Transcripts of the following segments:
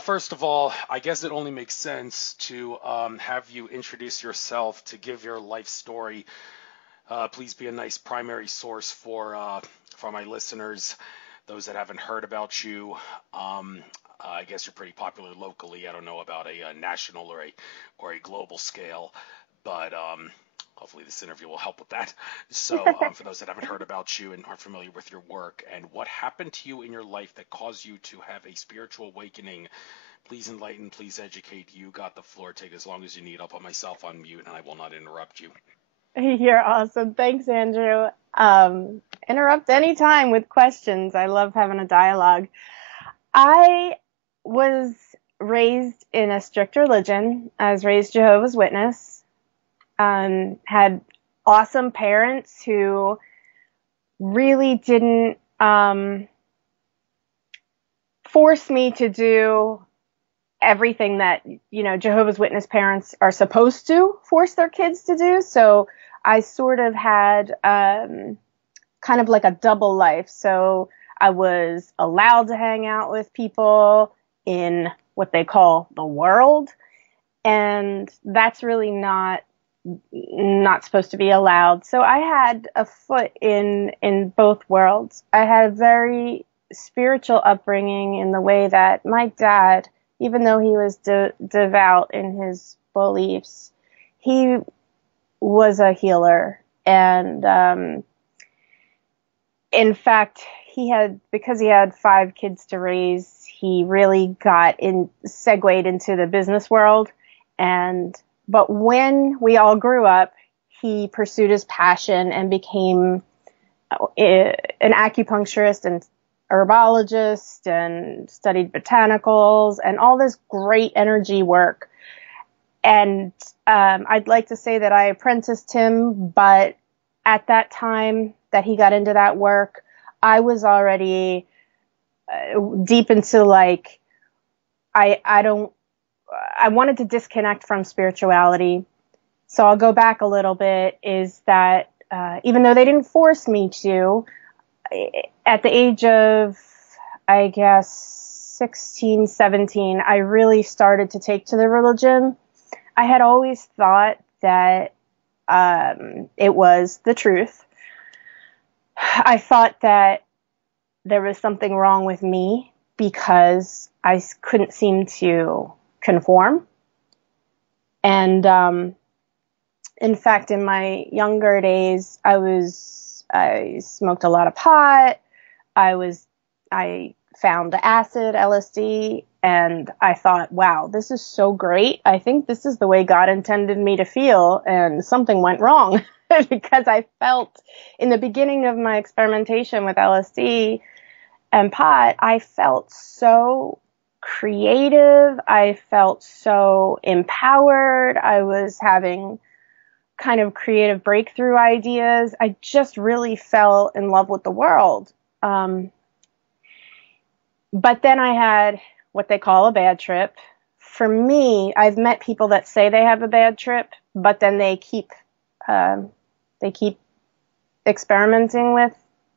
First of all, I guess it only makes sense to have you introduce yourself to give your life story. Please be a nice primary source for my listeners, those that haven't heard about you. Um, I guess you're pretty popular locally. I don't know about a national or a global scale, but hopefully this interview will help with that. So, for those that haven't heard about you and aren't familiar with your work, and what happened to you in your life that caused you to have a spiritual awakening, please enlighten, please educate. You got the floor. Take as long as you need. I'll put myself on mute and I will not interrupt you. You're awesome. Thanks, Andrew. Interrupt anytime with questions. I love having a dialogue. I was raised in a strict religion. I was raised Jehovah's Witness. Had awesome parents who really didn't force me to do everything that, Jehovah's Witness parents are supposed to force their kids to do. So I sort of had kind of like a double life. So I was allowed to hang out with people in what they call the world. And that's really not supposed to be allowed. So I had a foot in both worlds. I had a very spiritual upbringing in the way that my dad, even though he was devout in his beliefs, he was a healer. And in fact, because he had 5 kids to raise, he really segued into the business world. But when we all grew up, he pursued his passion and became an acupuncturist and herbologist and studied botanicals and all this great energy work. And I'd like to say that I apprenticed him, but at that time that he got into that work, I was already deep into I wanted to disconnect from spirituality. So I'll go back a little bit, is that even though they didn't force me to, at the age of, I guess, 16, 17, I really started to take to the religion. I had always thought that it was the truth. I thought that there was something wrong with me because I couldn't seem to conform. And in fact, in my younger days, I smoked a lot of pot. I found acid, LSD, and I thought, wow, this is so great. I think this is the way God intended me to feel, and something went wrong because I felt in the beginning of my experimentation with LSD and pot, I felt so creative. I felt so empowered. I was having kind of creative breakthrough ideas. I just really fell in love with the world. But then I had what they call a bad trip. For me, I've met people that say they have a bad trip, but then they keep experimenting with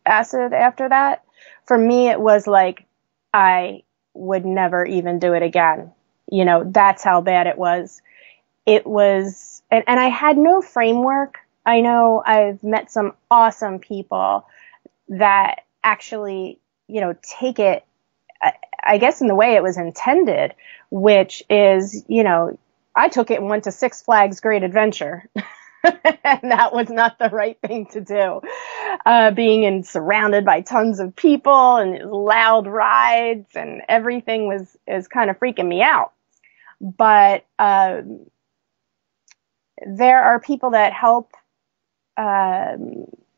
acid after that. For me, it was like I would never even do it again. That's how bad it was. It was, and I had no framework. I know I've met some awesome people that actually, take it, I guess, in the way it was intended, which is, I took it and went to Six Flags Great Adventure. And that was not the right thing to do. Being surrounded by tons of people and loud rides and everything is kind of freaking me out. But there are people that help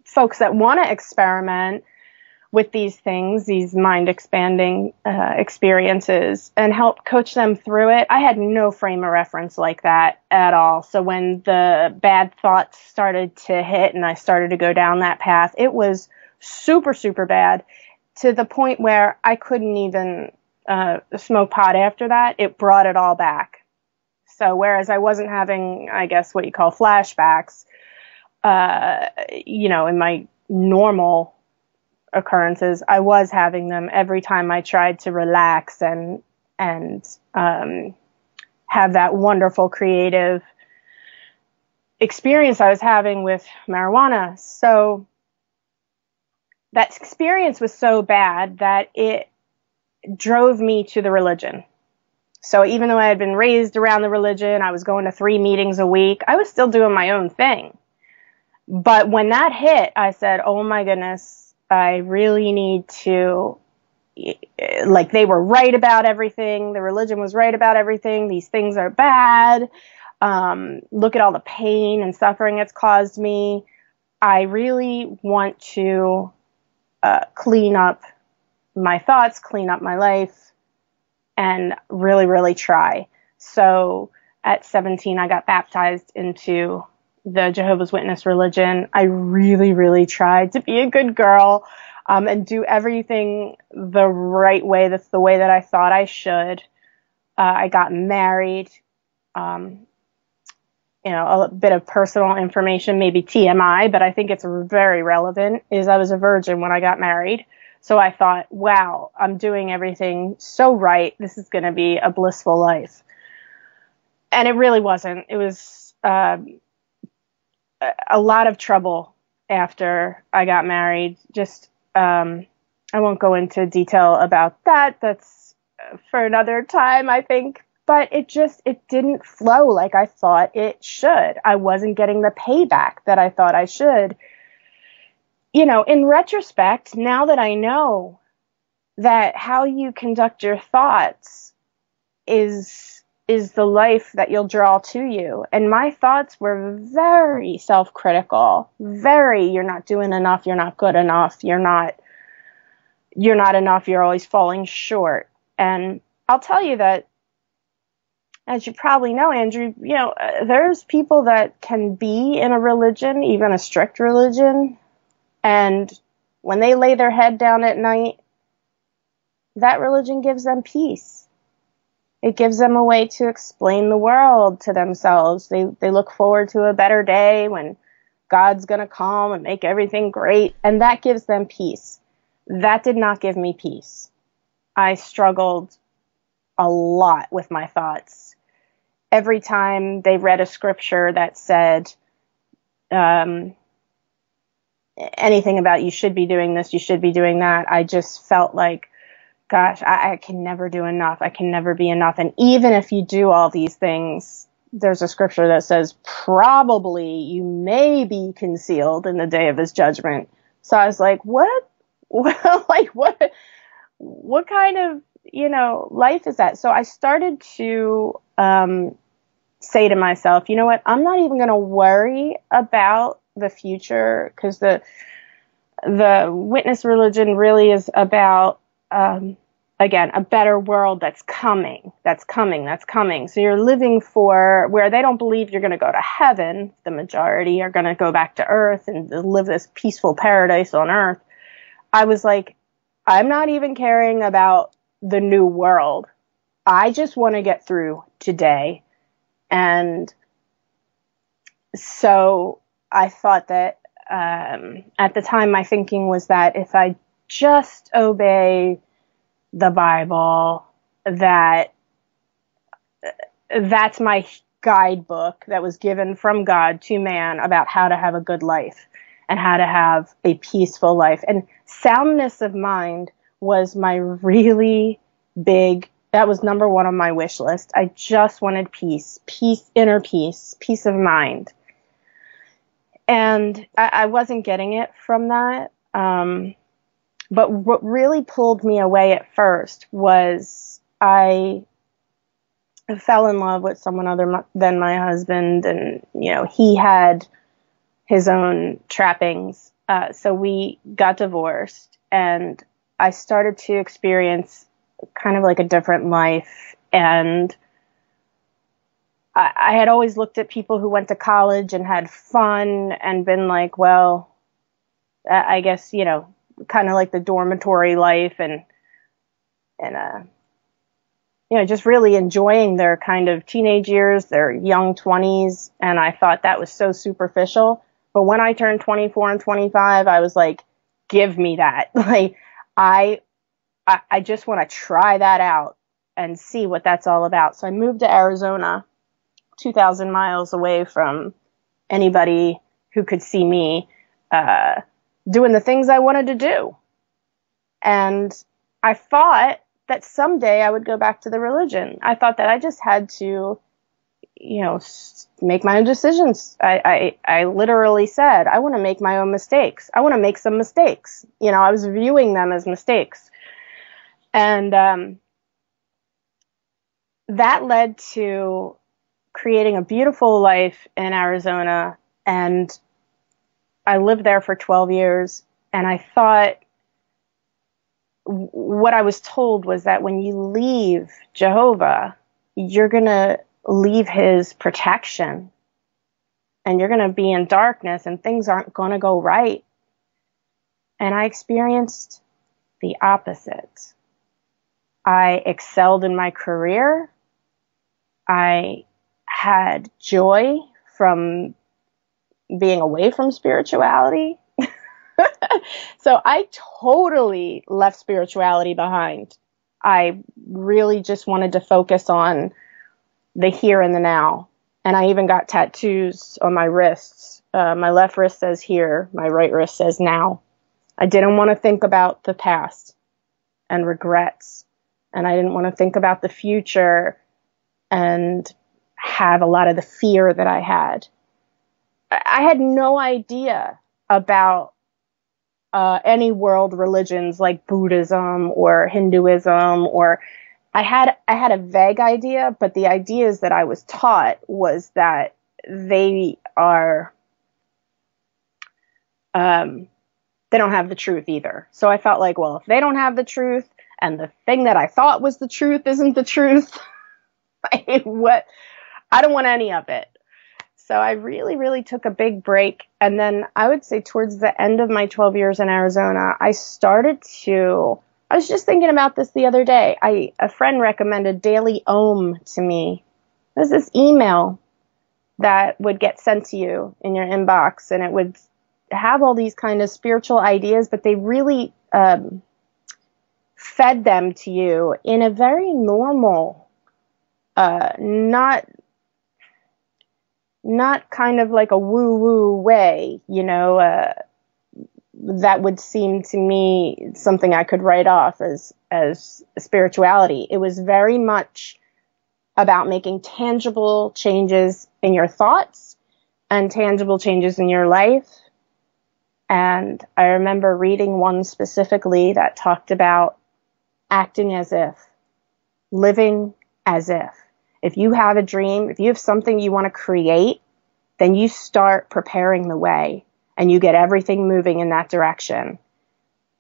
folks that want to experiment with these things, these mind expanding experiences, and help coach them through it. I had no frame of reference like that at all. So when the bad thoughts started to hit and I started to go down that path, it was super, super bad, to the point where I couldn't even smoke pot after that. It brought it all back. So whereas I wasn't having, I guess, what you call flashbacks, in my normal occurrences, I was having them every time I tried to relax and and have that wonderful creative experience I was having with marijuana. So that experience was so bad that it drove me to the religion. So even though I had been raised around the religion, I was going to 3 meetings a week, I was still doing my own thing. But when that hit, I said, oh my goodness, I really need to, like, they were right about everything. The religion was right about everything. These things are bad. Look at all the pain and suffering it's caused me. I really want to clean up my thoughts, clean up my life, and really, really try. So at 17, I got baptized into the Jehovah's Witness religion. I really, really tried to be a good girl and do everything the right way. That's the way that I thought I should. I got married. A bit of personal information, maybe TMI, but I think it's very relevant, is I was a virgin when I got married. So I thought, wow, I'm doing everything so right. This is going to be a blissful life. And it really wasn't. It was a lot of trouble after I got married. Just, I won't go into detail about that. That's for another time, I think. But it didn't flow like I thought it should. I wasn't getting the payback that I thought I should. In retrospect, now that I know that how you conduct your thoughts is the life that you'll draw to you. And my thoughts were very self-critical, very, you're not doing enough, you're not good enough, you're not enough, you're always falling short. And I'll tell you that, as you probably know, Andrew, there's people that can be in a religion, even a strict religion, and when they lay their head down at night, that religion gives them peace. It gives them a way to explain the world to themselves. They look forward to a better day when God's going to come and make everything great, and that gives them peace. That did not give me peace. I struggled a lot with my thoughts. Every time they read a scripture that said anything about you should be doing this, you should be doing that, I just felt like, gosh, I can never do enough. I can never be enough. And even if you do all these things, there's a scripture that says probably you may be concealed in the day of his judgment. So I was like, what? What kind of, life is that? So I started to say to myself, you know what, I'm not even going to worry about the future, because the witness religion really is about, again, a better world that's coming. So you're living for where they don't believe you're going to go to heaven. The majority are going to go back to earth and live this peaceful paradise on earth. I was like, I'm not even caring about the new world. I just want to get through today. And so I thought that at the time, my thinking was that if I just obey the Bible, that's my guidebook that was given from God to man about how to have a good life and how to have a peaceful life. And soundness of mind was my really big, that was number one on my wish list. I just wanted peace, inner peace of mind. And I wasn't getting it from that. But what really pulled me away at first was I fell in love with someone other than my husband. And, he had his own trappings. So we got divorced, and I started to experience kind of like a different life. And I had always looked at people who went to college and had fun and been like, well, I guess, kind of like the dormitory life and just really enjoying their kind of teenage years, their young 20s. And I thought that was so superficial. But when I turned 24 and 25, I was like, give me that. Like, I just want to try that out. and see what that's all about. So I moved to Arizona, 2,000 miles away from anybody who could see me doing the things I wanted to do. And I thought that someday I would go back to the religion. I thought that I just had to, make my own decisions. I literally said, I want to make my own mistakes. I want to make some mistakes. I was viewing them as mistakes. And that led to creating a beautiful life in Arizona. And I lived there for 12 years. And I thought, what I was told was that when you leave Jehovah, you're going to leave his protection and you're going to be in darkness and things aren't going to go right. And I experienced the opposite. I excelled in my career. I had joy from being away from spirituality. So I totally left spirituality behind. I really just wanted to focus on the here and the now. And I even got tattoos on my wrists. My left wrist says here, my right wrist says now. I didn't want to think about the past and regrets. And I didn't want to think about the future and have a lot of the fear that I had. I had no idea about any world religions like Buddhism or Hinduism, or I had a vague idea, but the ideas that I was taught was that they are, they don't have the truth either. So I felt like, well, if they don't have the truth and the thing that I thought was the truth isn't the truth, I don't want any of it. So I really, really took a big break. And then I would say towards the end of my 12 years in Arizona, I was just thinking about this the other day. A friend recommended Daily Om to me. There's this email that would get sent to you in your inbox, and it would have all these kind of spiritual ideas, but they really fed them to you in a very normal, not kind of like a woo-woo way, that would seem to me something I could write off as spirituality. It was very much about making tangible changes in your thoughts and tangible changes in your life. And I remember reading one specifically that talked about acting as if, living as if. If you have a dream, if you have something you want to create, then you start preparing the way and you get everything moving in that direction.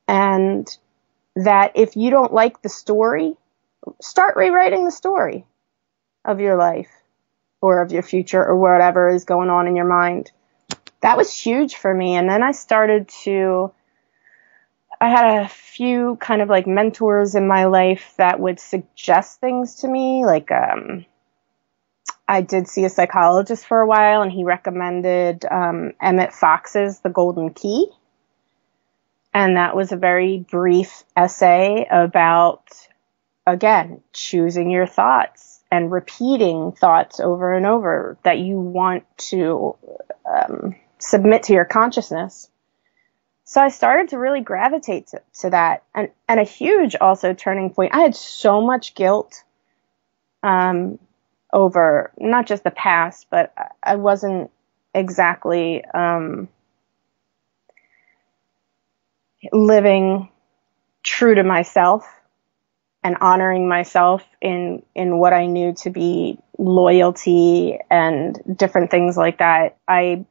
And that if you don't like the story, start rewriting the story of your life or of your future or whatever is going on in your mind. That was huge for me. And then I had a few kind of like mentors in my life that would suggest things to me. Like, I did see a psychologist for a while, and he recommended Emmett Fox's The Golden Key. And that was a very brief essay about, again, choosing your thoughts and repeating thoughts over and over that you want to submit to your consciousness. So I started to really gravitate to that. And a huge also turning point, I had so much guilt over not just the past, but I wasn't exactly living true to myself and honoring myself in what I knew to be loyalty and different things like that. I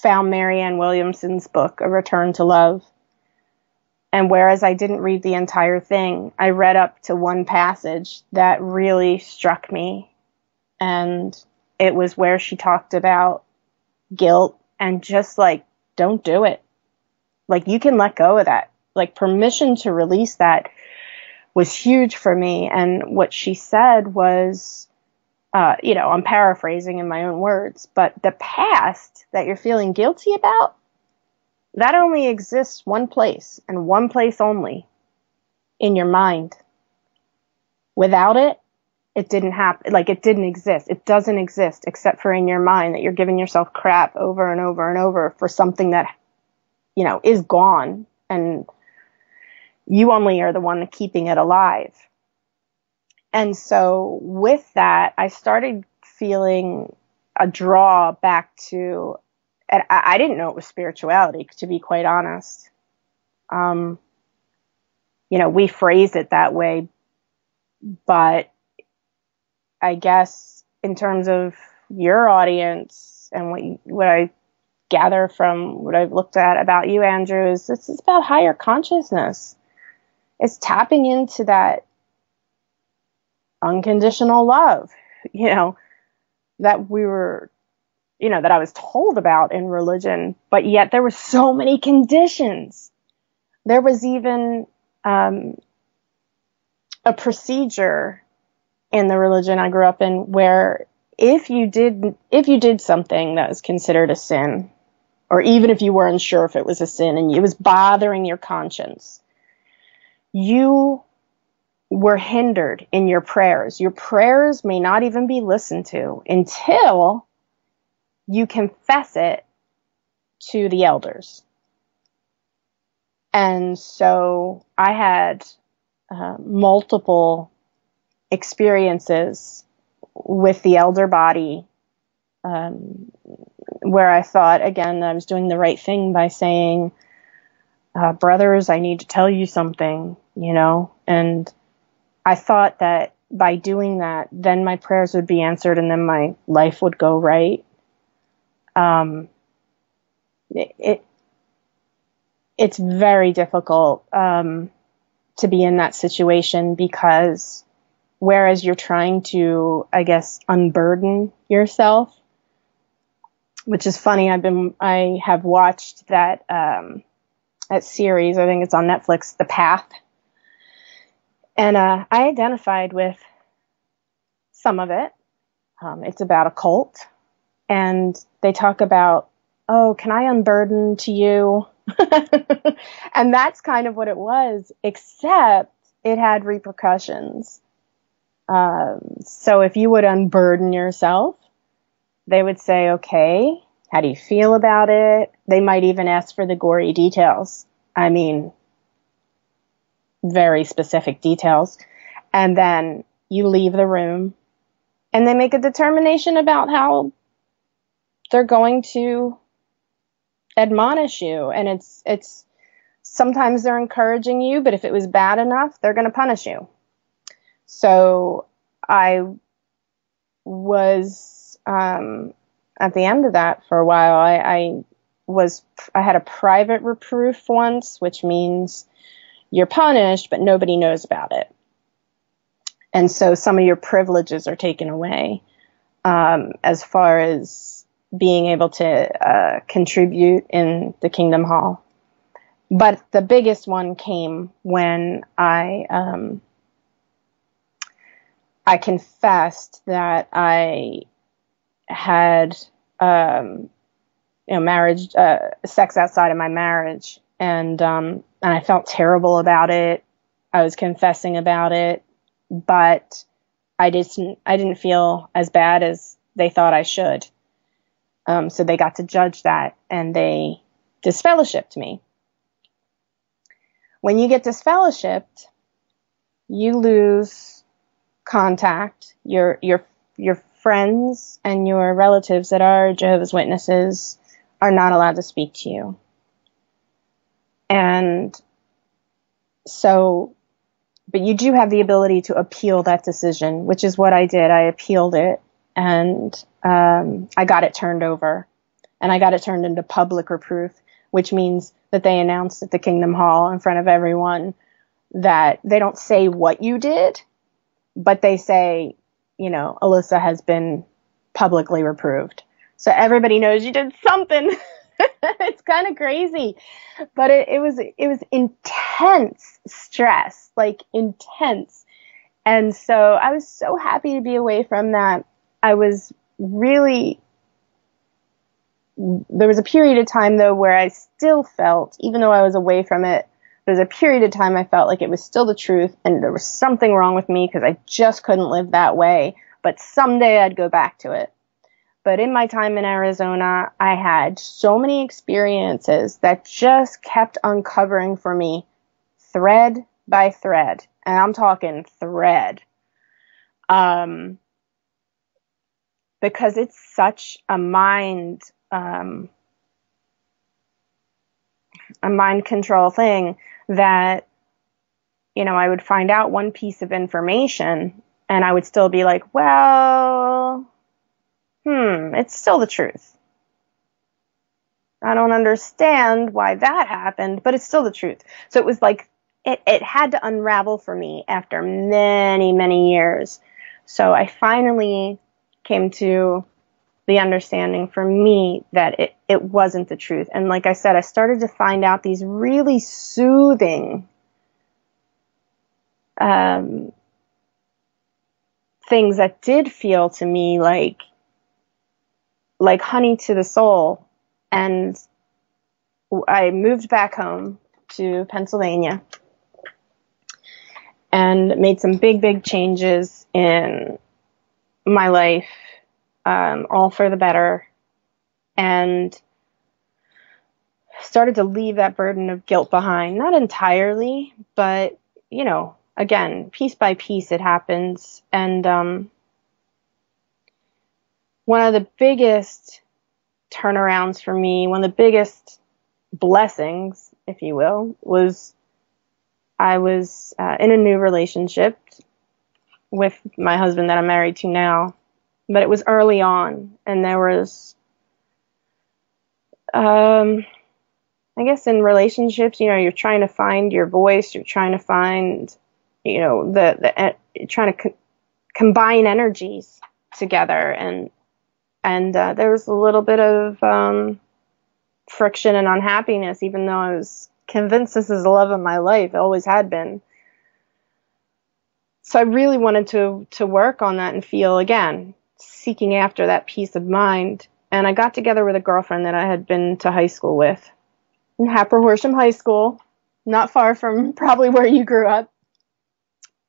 found Marianne Williamson's book, A Return to Love. And whereas I didn't read the entire thing, I read up to one passage that really struck me. And it was where she talked about guilt and just like, don't do it. Like, you can let go of that. Like, permission to release that was huge for me. And what she said was, I'm paraphrasing in my own words, but the past that you're feeling guilty about, that only exists one place and one place only, in your mind. Without it, it didn't happen. Like, it didn't exist. It doesn't exist except for in your mind, that you're giving yourself crap over and over and over for something that, is gone, and you only are the one keeping it alive. And so with that, I started feeling a draw back to, and I didn't know it was spirituality, to be quite honest. We phrase it that way, but I guess in terms of your audience and what I gather from what I've looked at about you, Andrew, is this is about higher consciousness. It's tapping into that unconditional love, that we were, that I was told about in religion, but yet there were so many conditions. There was even a procedure in the religion I grew up in where if you did something that was considered a sin, or even if you were unsure if it was a sin and it was bothering your conscience, you were hindered in your prayers. Your prayers may not even be listened to until you confess it to the elders. And so I had multiple experiences with the elder body, where I thought, again, I was doing the right thing by saying, brothers, I need to tell you something, and I thought that by doing that, then my prayers would be answered and then my life would go right. It's very difficult to be in that situation, because whereas you're trying to, I guess, unburden yourself, which is funny. I have watched that series. I think it's on Netflix, The Path. And I identified with some of it. It's about a cult. And they talk about, oh, can I unburden to you? And that's kind of what it was, except it had repercussions. So if you would unburden yourself, they would say, okay, how do you feel about it? They might even ask for the gory details. I mean, very specific details. And then you leave the room and they make a determination about how they're going to admonish you. And it's sometimes they're encouraging you, but if it was bad enough, they're going to punish you. So I was, at the end of that for a while, I had a private reproof once, which means you're punished, but nobody knows about it. And so some of your privileges are taken away, as far as being able to contribute in the Kingdom Hall. But the biggest one came when I confessed that I had marriage, sex outside of my marriage, and I felt terrible about it. I was confessing about it, but I didn't feel as bad as they thought I should. So they got to judge that, and they disfellowshipped me. When you get disfellowshipped, you lose contact. Your friends and your relatives that are Jehovah's Witnesses are not allowed to speak to you. And so, but you do have the ability to appeal that decision, which is what I did. I appealed it, and I got it turned over, and I got it turned into public reproof, which means that they announced at the Kingdom Hall in front of everyone that they don't say what you did, but they say, Alyssa has been publicly reproved. So everybody knows you did something. It's kind of crazy, but it was intense stress, like intense. And so I was so happy to be away from that. I was really, there was a period of time though where I still felt, even though I was away from it, There's a period of time I felt like it was still the truth and there was something wrong with me because I just couldn't live that way. But someday I'd go back to it. But in my time in Arizona, I had so many experiences that just kept uncovering for me thread by thread. And I'm talking thread. Because it's such a mind control thing that, I would find out one piece of information and I would still be like, well, it's still the truth. I don't understand why that happened, but it's still the truth. So it was like, it had to unravel for me after many, many years. So I finally came to the understanding for me that it wasn't the truth. And like I said, I started to find out these really soothing things that did feel to me like honey to the soul. And I moved back home to Pennsylvania and made some big, big changes in my life, all for the better, and started to leave that burden of guilt behind. Not entirely, but, again, piece by piece it happens. And one of the biggest turnarounds for me, one of the biggest blessings, if you will, was I was in a new relationship with my husband that I'm married to now, but it was early on, and there was, I guess in relationships, you're trying to find your voice, you're trying to find, you're trying to combine energies together, and there was a little bit of friction and unhappiness, even though I was convinced this is the love of my life. It always had been. So I really wanted to work on that and feel, again, seeking after that peace of mind. And I got together with a girlfriend that I had been to high school with in Happer Horsham High School, not far from probably where you grew up.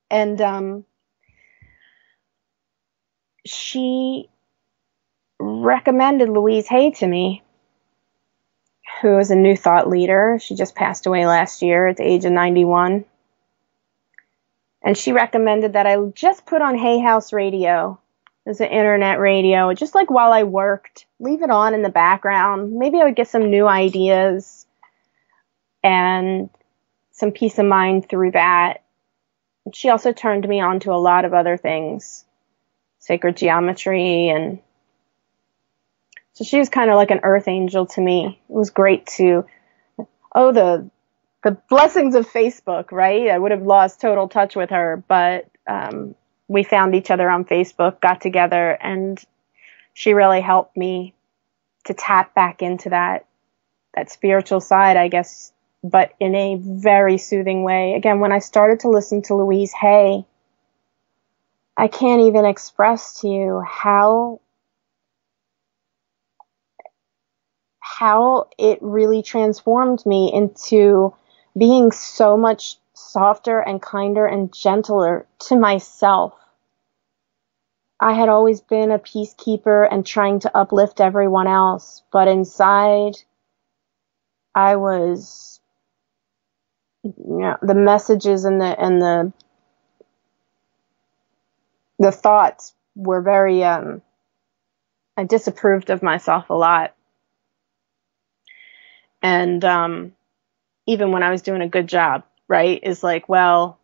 And she recommended Louise Hay to me, who is a New Thought leader. She just passed away last year at the age of 91. And she recommended that I just put on Hay House Radio as an internet radio, just like while I worked, leave it on in the background. Maybe I would get some new ideas and some peace of mind through that. And she also turned me on to a lot of other things, sacred geometry. And so she was kind of like an earth angel to me. It was great to, the blessings of Facebook, right? I would have lost total touch with her, but we found each other on Facebook, got together, and she really helped me to tap back into that spiritual side, I guess, but in a very soothing way. Again, when I started to listen to Louise Hay, I can't even express to you how it really transformed me into being so much softer and kinder and gentler to myself. I had always been a peacekeeper and trying to uplift everyone else, but inside I was, the messages and the thoughts were very, I disapproved of myself a lot. And even when I was doing a good job, right, is like, well,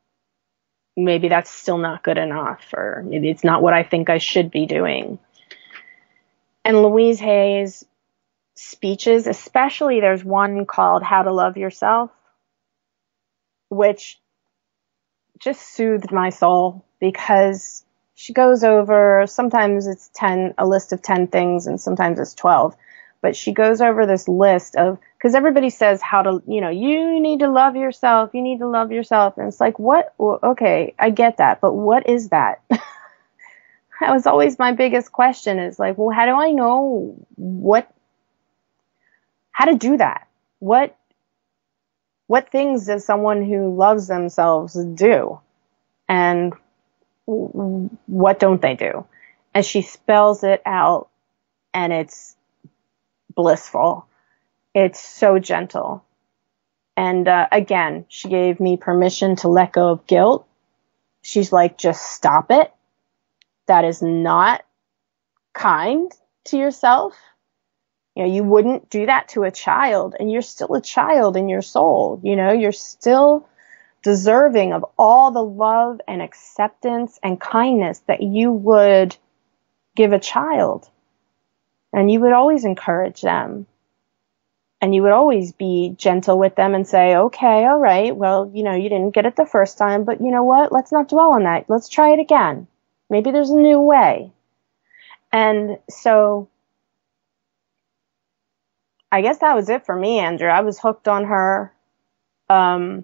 maybe that's still not good enough, or maybe it's not what I think I should be doing. And Louise Hay's speeches, especially there's one called How to Love Yourself, which just soothed my soul, because she goes over, sometimes it's a list of 10 things, and sometimes it's 12. But she goes over this list of, because everybody says how to, you need to love yourself. You need to love yourself. And it's like, what? Well, okay, I get that. But what is that? That was always my biggest question, is like, well, how do I know how to do that? What what things does someone who loves themselves do? And what don't they do? And she spells it out, and it's blissful. It's so gentle. And again, she gave me permission to let go of guilt. She's like, just stop it. That is not kind to yourself. You know, you wouldn't do that to a child, and you're still a child in your soul. You know, you're still deserving of all the love and acceptance and kindness that you would give a child. And you would always encourage them. And you would always be gentle with them and say, okay, all right, well, you know, you didn't get it the first time, but you know what? Let's not dwell on that. Let's try it again. Maybe there's a new way. And so I guess that was it for me, Andrew. I was hooked on her. I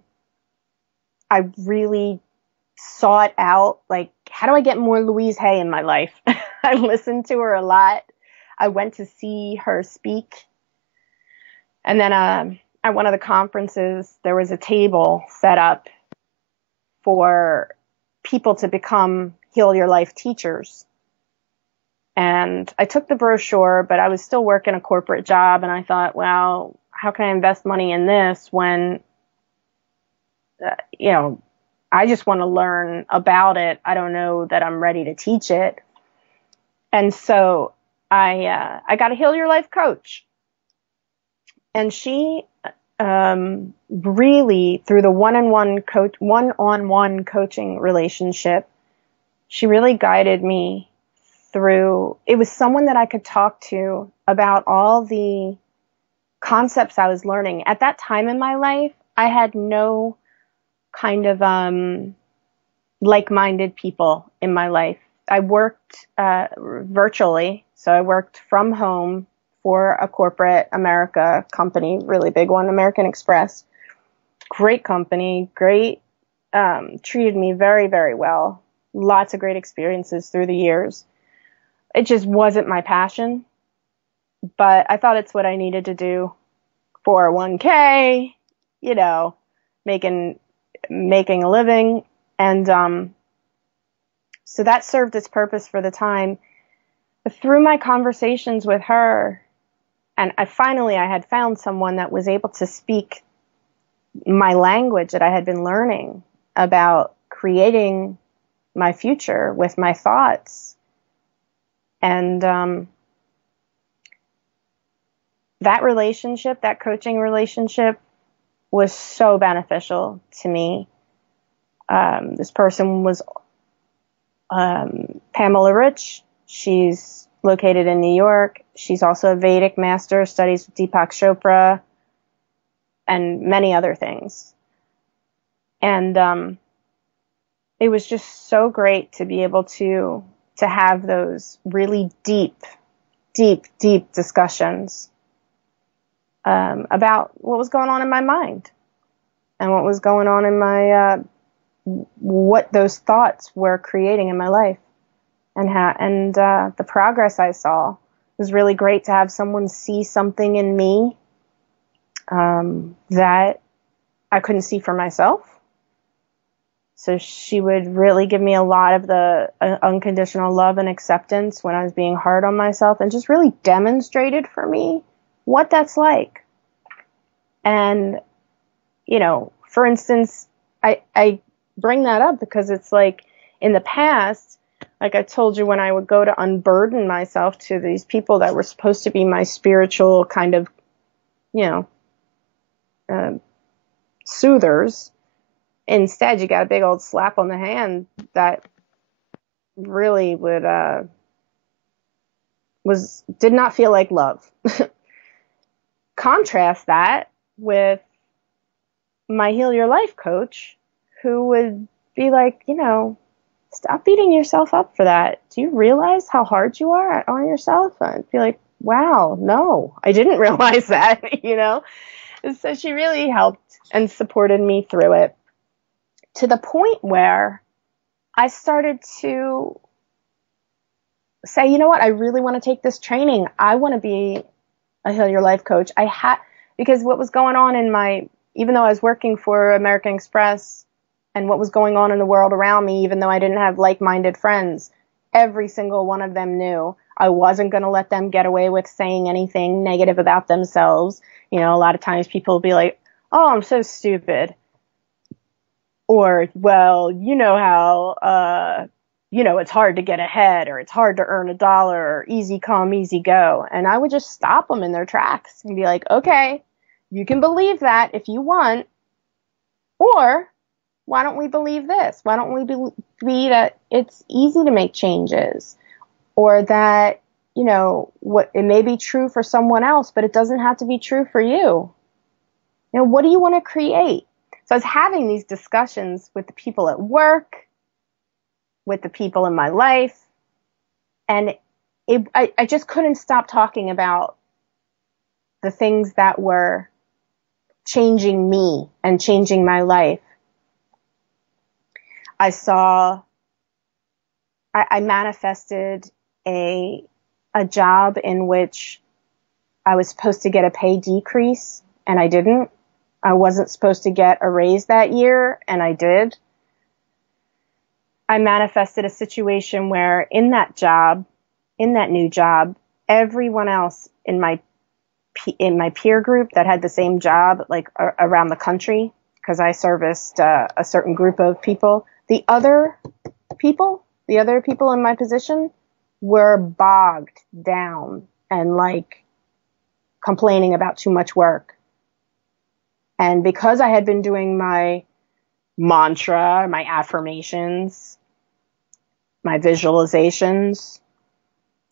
really sought out, like, how do I get more Louise Hay in my life? I listened to her a lot. I went to see her speak. And then at one of the conferences, there was a table set up for people to become Heal Your Life teachers. And I took the brochure, but I was still working a corporate job. And I thought, well, how can I invest money in this when, you know, I just want to learn about it. I don't know that I'm ready to teach it. And so I got a Heal Your Life coach. And she really, through the one-on-one coaching relationship, she really guided me through. It was someone that I could talk to about all the concepts I was learning. At that time in my life, I had no kind of like-minded people in my life. I worked virtually, so I worked from home for a corporate America company, really big one, American Express. Great company, great, treated me very, very well. Lots of great experiences through the years. It just wasn't my passion, but I thought it's what I needed to do. 401k, you know, making a living. And so that served its purpose for the time. But through my conversations with her, and I had found someone that was able to speak my language that I had been learning about creating my future with my thoughts. And that relationship, that coaching relationship, was so beneficial to me. This person was Pamela Rich. She's located in New York. She's also a Vedic master, studies with Deepak Chopra, and many other things. And it was just so great to be able to have those really deep discussions about what was going on in my mind and what was going on in my what those thoughts were creating in my life, and the progress I saw. It was really great to have someone see something in me that I couldn't see for myself. So she would really give me a lot of the unconditional love and acceptance when I was being hard on myself, and just really demonstrated for me what that's like. And, you know, for instance, I bring that up because it's like in the past, like I told you, when I would go to unburden myself to these people that were supposed to be my spiritual kind of, you know, soothers, instead you got a big old slap on the hand that really would, did not feel like love. Contrast that with my Heal Your Life coach, who would be like, you know, stop beating yourself up for that. Do you realize how hard you are on yourself? I'd be like, wow, no, I didn't realize that, you know? And so she really helped and supported me through it, to the point where I started to say, you know what, I really want to take this training. I want to be a Heal Your Life coach. Because what was going on in my even though I was working for American Express and what was going on in the world around me, even though I didn't have like-minded friends, every single one of them knew I wasn't going to let them get away with saying anything negative about themselves. You know, a lot of times people will be like, oh, I'm so stupid. Or, well, you know how, it's hard to get ahead, or it's hard to earn $1, or easy come, easy go. And I would just stop them in their tracks and be like, okay, you can believe that if you want, or why don't we believe this? Why don't we believe that it's easy to make changes, or that, what it may be true for someone else, but it doesn't have to be true for you. What do you want to create? So I was having these discussions with the people at work, with the people in my life, and I just couldn't stop talking about the things that were changing me and changing my life. I manifested a job in which I was supposed to get a pay decrease, and I didn't. I wasn't supposed to get a raise that year, and I did. I manifested a situation where in that new job, everyone else in my peer group that had the same job, like around the country, because I serviced a certain group of people, the other people in my position were bogged down and like complaining about too much work. And because I had been doing my mantra, my affirmations, my visualizations,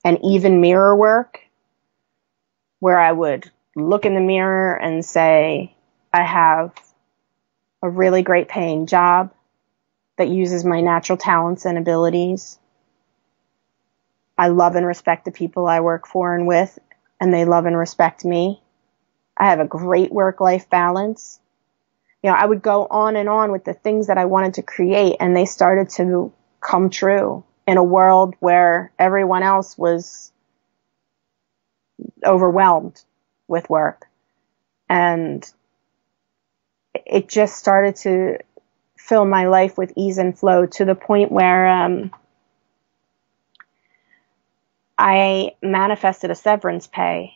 and even mirror work, where I would look in the mirror and say, I have a really great paying job that uses my natural talents and abilities. I love and respect the people I work for and with, and they love and respect me. I have a great work-life balance. I would go on and on with the things that I wanted to create, and they started to come true in a world where everyone else was overwhelmed with work. And it just started to fill my life with ease and flow, to the point where I manifested a severance pay.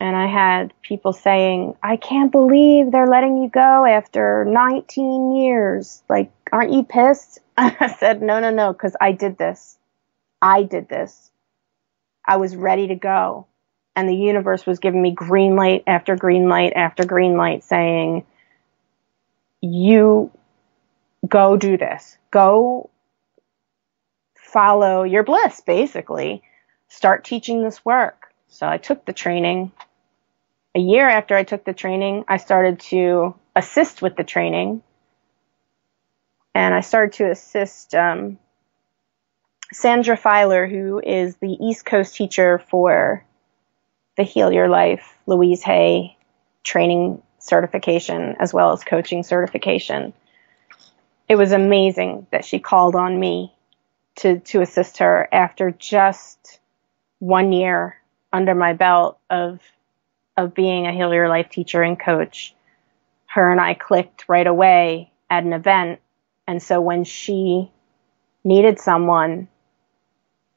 And I had people saying, I can't believe they're letting you go after 19 years. Like, aren't you pissed? I said, no, because I did this. I was ready to go. And the universe was giving me green light after green light after green light, saying, you go do this. Go follow your bliss, basically. Start teaching this work. So I took the training. A year after I took the training, I started to assist with the training. And I started to assist Sandra Filer, who is the East Coast teacher for the Heal Your Life Louise Hay training certification, as well as coaching certification. It was amazing that she called on me to assist her after just 1 year under my belt of being a Heal Your Life teacher and coach. Her and I clicked right away at an event. And so when she needed someone,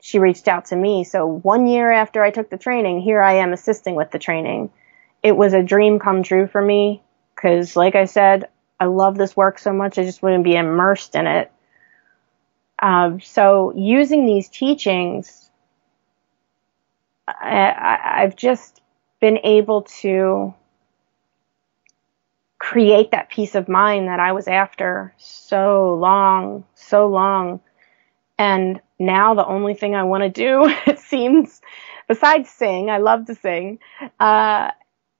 she reached out to me. So 1 year after I took the training, here I am assisting with the training. It was a dream come true for me because, like I said, I love this work so much, I just wouldn't be immersed in it. So using these teachings, I've just been able to create that peace of mind that I was after so long. And now the only thing I want to do, it seems, besides sing, I love to sing,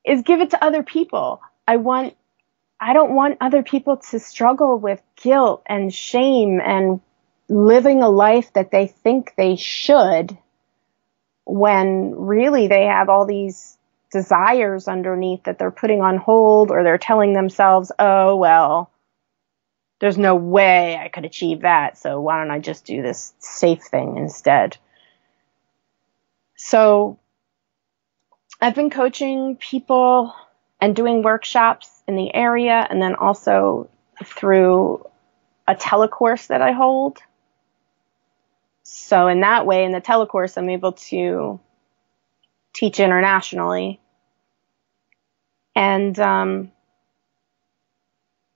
is give it to other people. I don't want other people to struggle with guilt and shame and living a life that they think they should, when really they have all these desires underneath that they're putting on hold, or they're telling themselves, oh, well, there's no way I could achieve that, so why don't I just do this safe thing instead? So I've been coaching people and doing workshops in the area, and then also through a telecourse that I hold. So in that way, in the telecourse, I'm able to teach internationally. And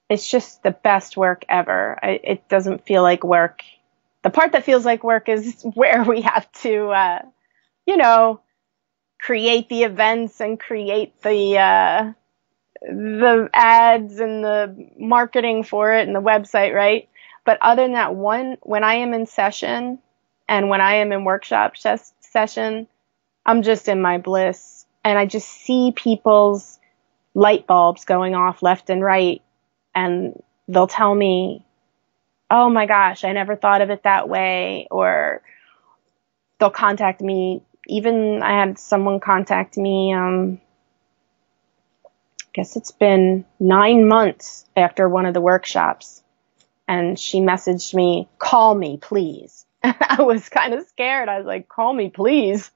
it's just the best work ever. It doesn't feel like work. The part that feels like work is where we have to, create the events and create the ads and the marketing for it and the website, right? But other than that, when I am in session and when I am in workshop session, I'm just in my bliss, and I just see people's light bulbs going off left and right, and they'll tell me, "Oh my gosh, I never thought of it that way," or they'll contact me. Even I had someone contact me, I guess it's been 9 months after one of the workshops, and she messaged me, "Call me, please." I was kind of scared. I was like, "Call me, please."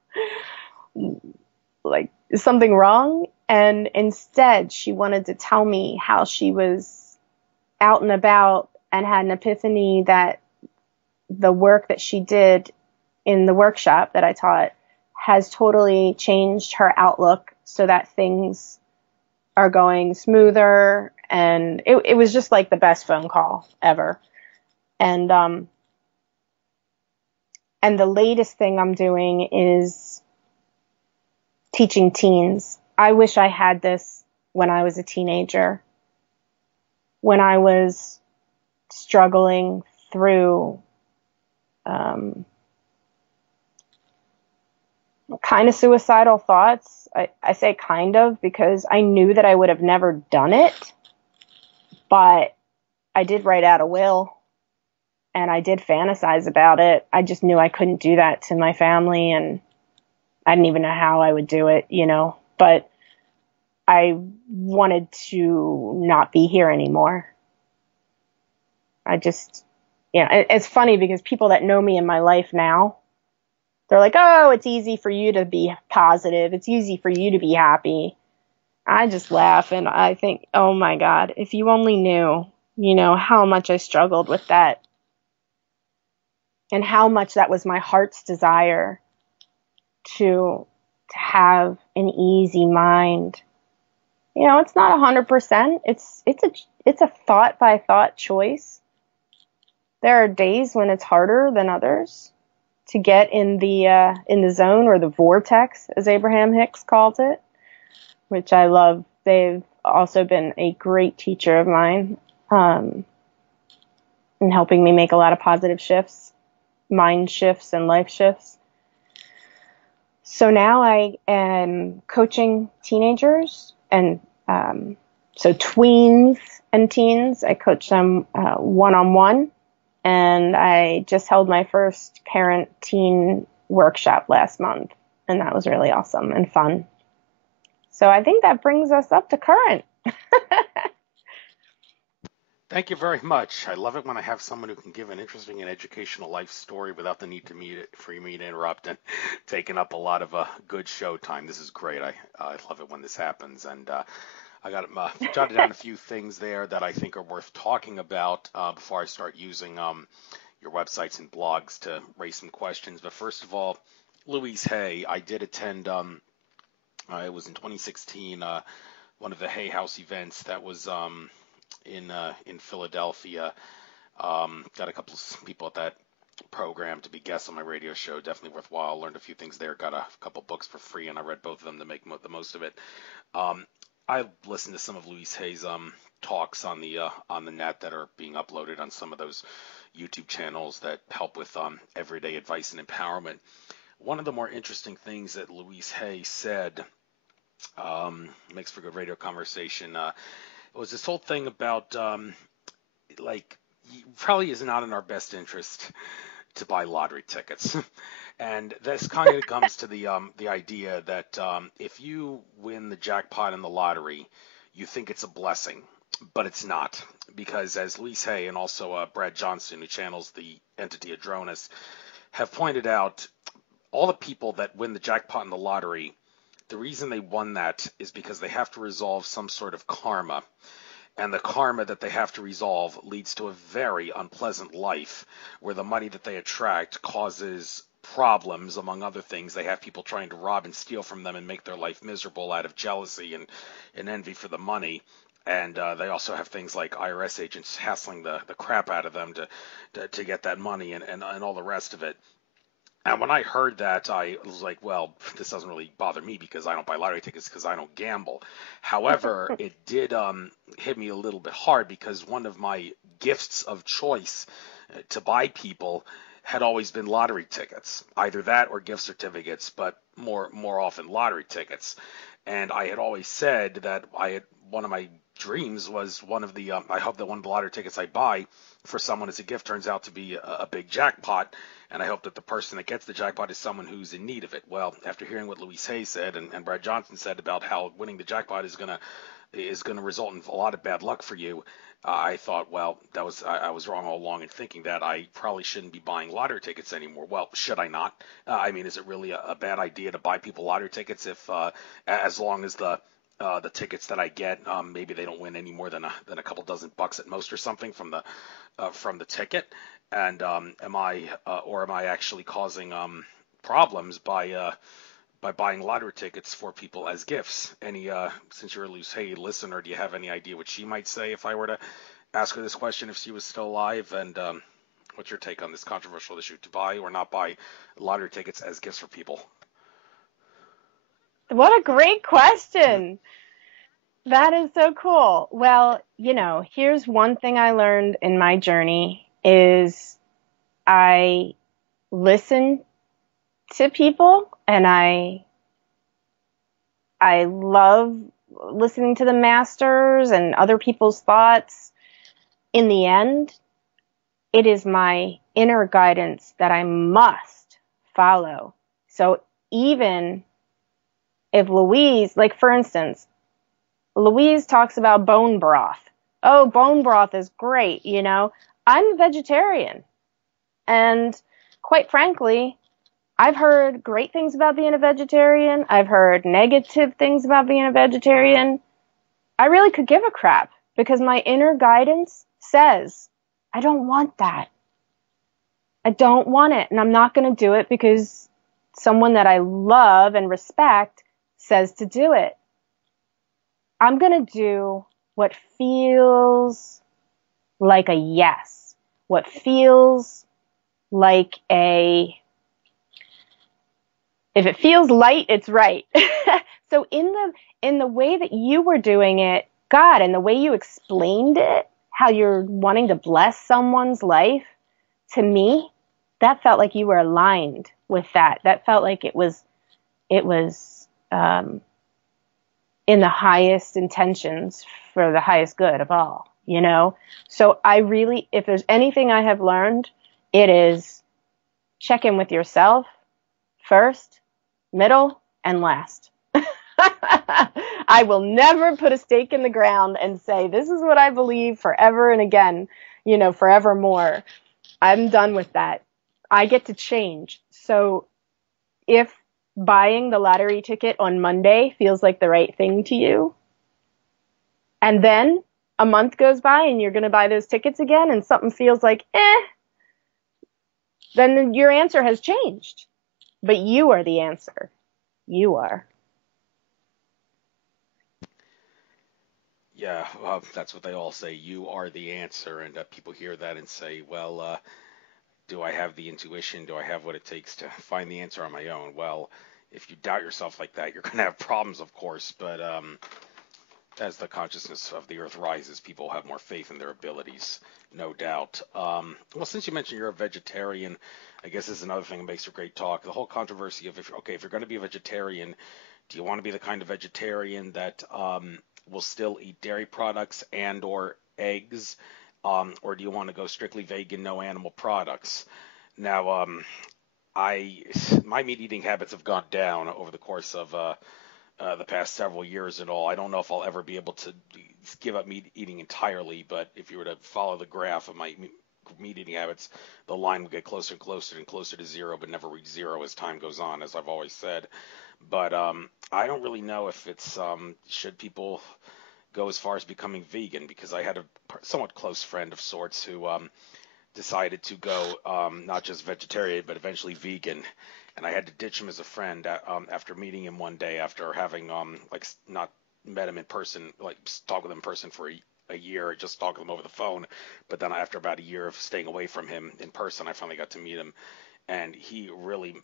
Like, is something wrong? And instead, she wanted to tell me how she was out and about and had an epiphany that the work that she did in the workshop that I taught has totally changed her outlook so that things are going smoother. And it was just like the best phone call ever. And the latest thing I'm doing is teaching teens. I wish I had this when I was a teenager, when I was struggling through kind of suicidal thoughts. I say kind of because I knew that I would have never done it, but I did write out a will and I did fantasize about it. I just knew I couldn't do that to my family, and I didn't even know how I would do it, but I wanted to not be here anymore. I just, it's funny because people that know me in my life now, they're like, "Oh, it's easy for you to be positive. It's easy for you to be happy." I just laugh and I think, oh my God, if you only knew, how much I struggled with that and how much that was my heart's desire to have an easy mind. It's not 100%. It's a thought by thought choice. There are days when it's harder than others to get in the zone, or the vortex, as Abraham Hicks calls it, which I love. They've also been a great teacher of mine in helping me make a lot of positive shifts, mind shifts and life shifts. So now I am coaching teenagers and so tweens and teens. I coach them one-on-one. And I just held my first parent-teen workshop last month, and that was really awesome and fun. So I think that brings us up to current. Thank you very much. I love it when I have someone who can give an interesting and educational life story without the need for me to interrupt and taking up a lot of good show time. This is great. I love it when this happens. And I got jotted down a few things there that I think are worth talking about before I start using your websites and blogs to raise some questions. But first of all, Louise Hay, I did attend, it was in 2016, one of the Hay House events that was in Philadelphia. Got a couple of people at that program to be guests on my radio show. Definitely worthwhile. Learned a few things there. Got a couple books for free, and I read both of them to make the most of it. I listened to some of Louise Hay's talks on the net that are being uploaded on some of those YouTube channels that help with everyday advice and empowerment. One of the more interesting things that Louise Hay said, makes for good radio conversation, was this whole thing about probably is not in our best interest to buy lottery tickets. And this kind of comes to the idea that if you win the jackpot in the lottery, you think it's a blessing, but it's not, because as Louise Hay and also Brad Johnson, who channels the entity Adronis, have pointed out, all the people that win the jackpot in the lottery the reason they won that is because they have to resolve some sort of karma, and the karma that they have to resolve leads to a very unpleasant life where the money that they attract causes problems, among other things. They have people trying to rob and steal from them and make their life miserable out of jealousy and envy for the money. And they also have things like IRS agents hassling the crap out of them to get that money and all the rest of it. And when I heard that, I was like, well, this doesn't really bother me because I don't buy lottery tickets because I don't gamble. However, it did hit me a little bit hard because one of my gifts of choice to buy people had always been lottery tickets, either that or gift certificates, but more often lottery tickets. And I had always said that one of my dreams was I hope that one of the lottery tickets I buy for someone as a gift turns out to be a big jackpot, and I hope that the person that gets the jackpot is someone who's in need of it. Well, after hearing what Louise Hay said and Brad Johnson said about how winning the jackpot is gonna result in a lot of bad luck for you, I thought, well, I was wrong all along in thinking that I probably shouldn't be buying lottery tickets anymore. Well, should I not? I mean, is it really a bad idea to buy people lottery tickets if as long as the tickets that I get, maybe they don't win any more than a couple dozen bucks at most or something from the ticket? And am I actually causing problems by buying lottery tickets for people as gifts? Since you're a Luce Hay listener, do you have any idea what she might say if I were to ask her this question if she was still alive? And what's your take on this controversial issue, to buy or not buy lottery tickets as gifts for people? What a great question. That is so cool. Well, here's one thing I learned in my journey is I listen to people, and I love listening to the masters and other people's thoughts. In the end, it is my inner guidance that I must follow. So even if Louise, like for instance, Louise talks about bone broth. Oh, bone broth is great, I'm a vegetarian. And quite frankly, I've heard great things about being a vegetarian. I've heard negative things about being a vegetarian. I really could give a crap because my inner guidance says, I don't want that. I don't want it. And I'm not going to do it because someone that I love and respect says to do it. I'm going to do what feels like a yes, what feels like if it feels light, it's right. So in the way that you were doing it, God, and the way you explained it, how you're wanting to bless someone's life, to me, that felt like you were aligned with that. That felt like it was in the highest intentions for the highest good of all, So if there's anything I have learned, it is check in with yourself first, middle, and last. I will never put a stake in the ground and say, this is what I believe forever and again, forevermore. I'm done with that. I get to change. So if buying the lottery ticket on Monday feels like the right thing to you, and then a month goes by and you're going to buy those tickets again and something feels like, then your answer has changed. But you are the answer. You are. Yeah, that's what they all say. You are the answer, and people hear that and say, "Well, do I have the intuition? Do I have what it takes to find the answer on my own?" Well, if you doubt yourself like that, you're going to have problems, of course. But as the consciousness of the earth rises, people have more faith in their abilities, no doubt. Well, since you mentioned you're a vegetarian, I guess this is another thing that makes for great talk. The whole controversy of if you're going to be a vegetarian, do you want to be the kind of vegetarian that will still eat dairy products and or eggs, or do you want to go strictly vegan, no animal products? Now, my meat eating habits have gone down over the course of the past several years and all. I don't know if I'll ever be able to give up meat eating entirely, but if you were to follow the graph of my meat eating habits, the line will get closer and closer and closer to zero, but never reach zero as time goes on, as I've always said. But I don't really know if it's should people go as far as becoming vegan, because I had a somewhat close friend of sorts who decided to go not just vegetarian but eventually vegan, and I had to ditch him as a friend after meeting him one day after having like not met him in person, like talk with him in person for a year, just talk with him over the phone. But then after about a year of staying away from him in person, I finally got to meet him, and he really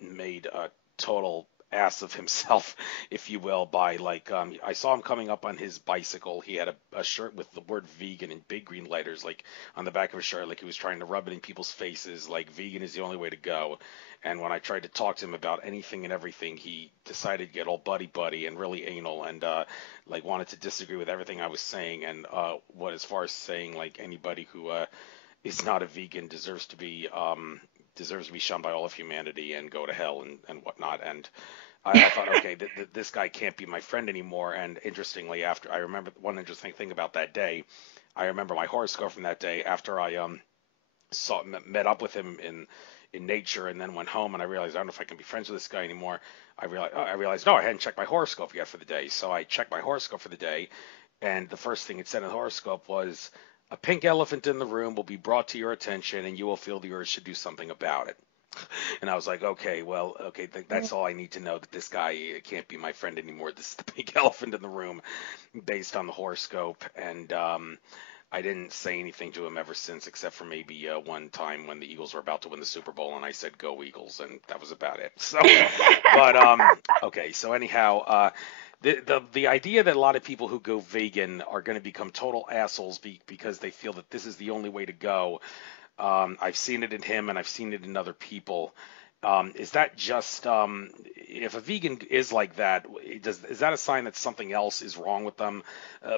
made a total ass of himself, if you will, by like I saw him coming up on his bicycle. He had a shirt with the word vegan in big green letters, like on the back of his shirt, like he was trying to rub it in people's faces, like vegan is the only way to go. And when I tried to talk to him about anything and everything, he decided to get all buddy buddy and really anal, and like wanted to disagree with everything I was saying. And what as far as saying like anybody who is not a vegan deserves to be shunned by all of humanity and go to hell and whatnot. And I thought, okay, this guy can't be my friend anymore. And interestingly, after I remember one interesting thing about that day, I remember my horoscope from that day after I met up with him in nature and then went home, and I realized I don't know if I can be friends with this guy anymore. I realized no, I hadn't checked my horoscope yet for the day. So I checked my horoscope for the day, and the first thing it said in the horoscope was, a pink elephant in the room will be brought to your attention and you will feel the urge to do something about it. And I was like, okay, well, okay, that's all I need to know, that this guy can't be my friend anymore. This is the big elephant in the room based on the horoscope. And I didn't say anything to him ever since, except for maybe one time when the Eagles were about to win the Super Bowl, and I said, "Go Eagles," and that was about it. So, but okay. So anyhow, the idea that a lot of people who go vegan are going to become total assholes because they feel that this is the only way to go. I've seen it in him, and I've seen it in other people. Is that just if a vegan is like that? Is that a sign that something else is wrong with them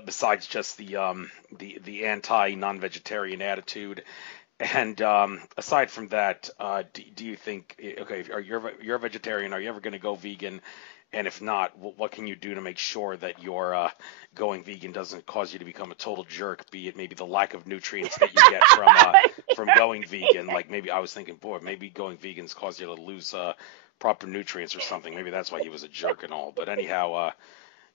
besides just the anti non-vegetarian attitude? And aside from that, do you think, okay, you're a vegetarian? Are you ever going to go vegan? And if not, what can you do to make sure that your going vegan doesn't cause you to become a total jerk? Be it maybe the lack of nutrients that you get from going vegan. Like maybe I was thinking, boy, maybe going vegans cause you to lose proper nutrients or something. Maybe that's why he was a jerk and all. But anyhow,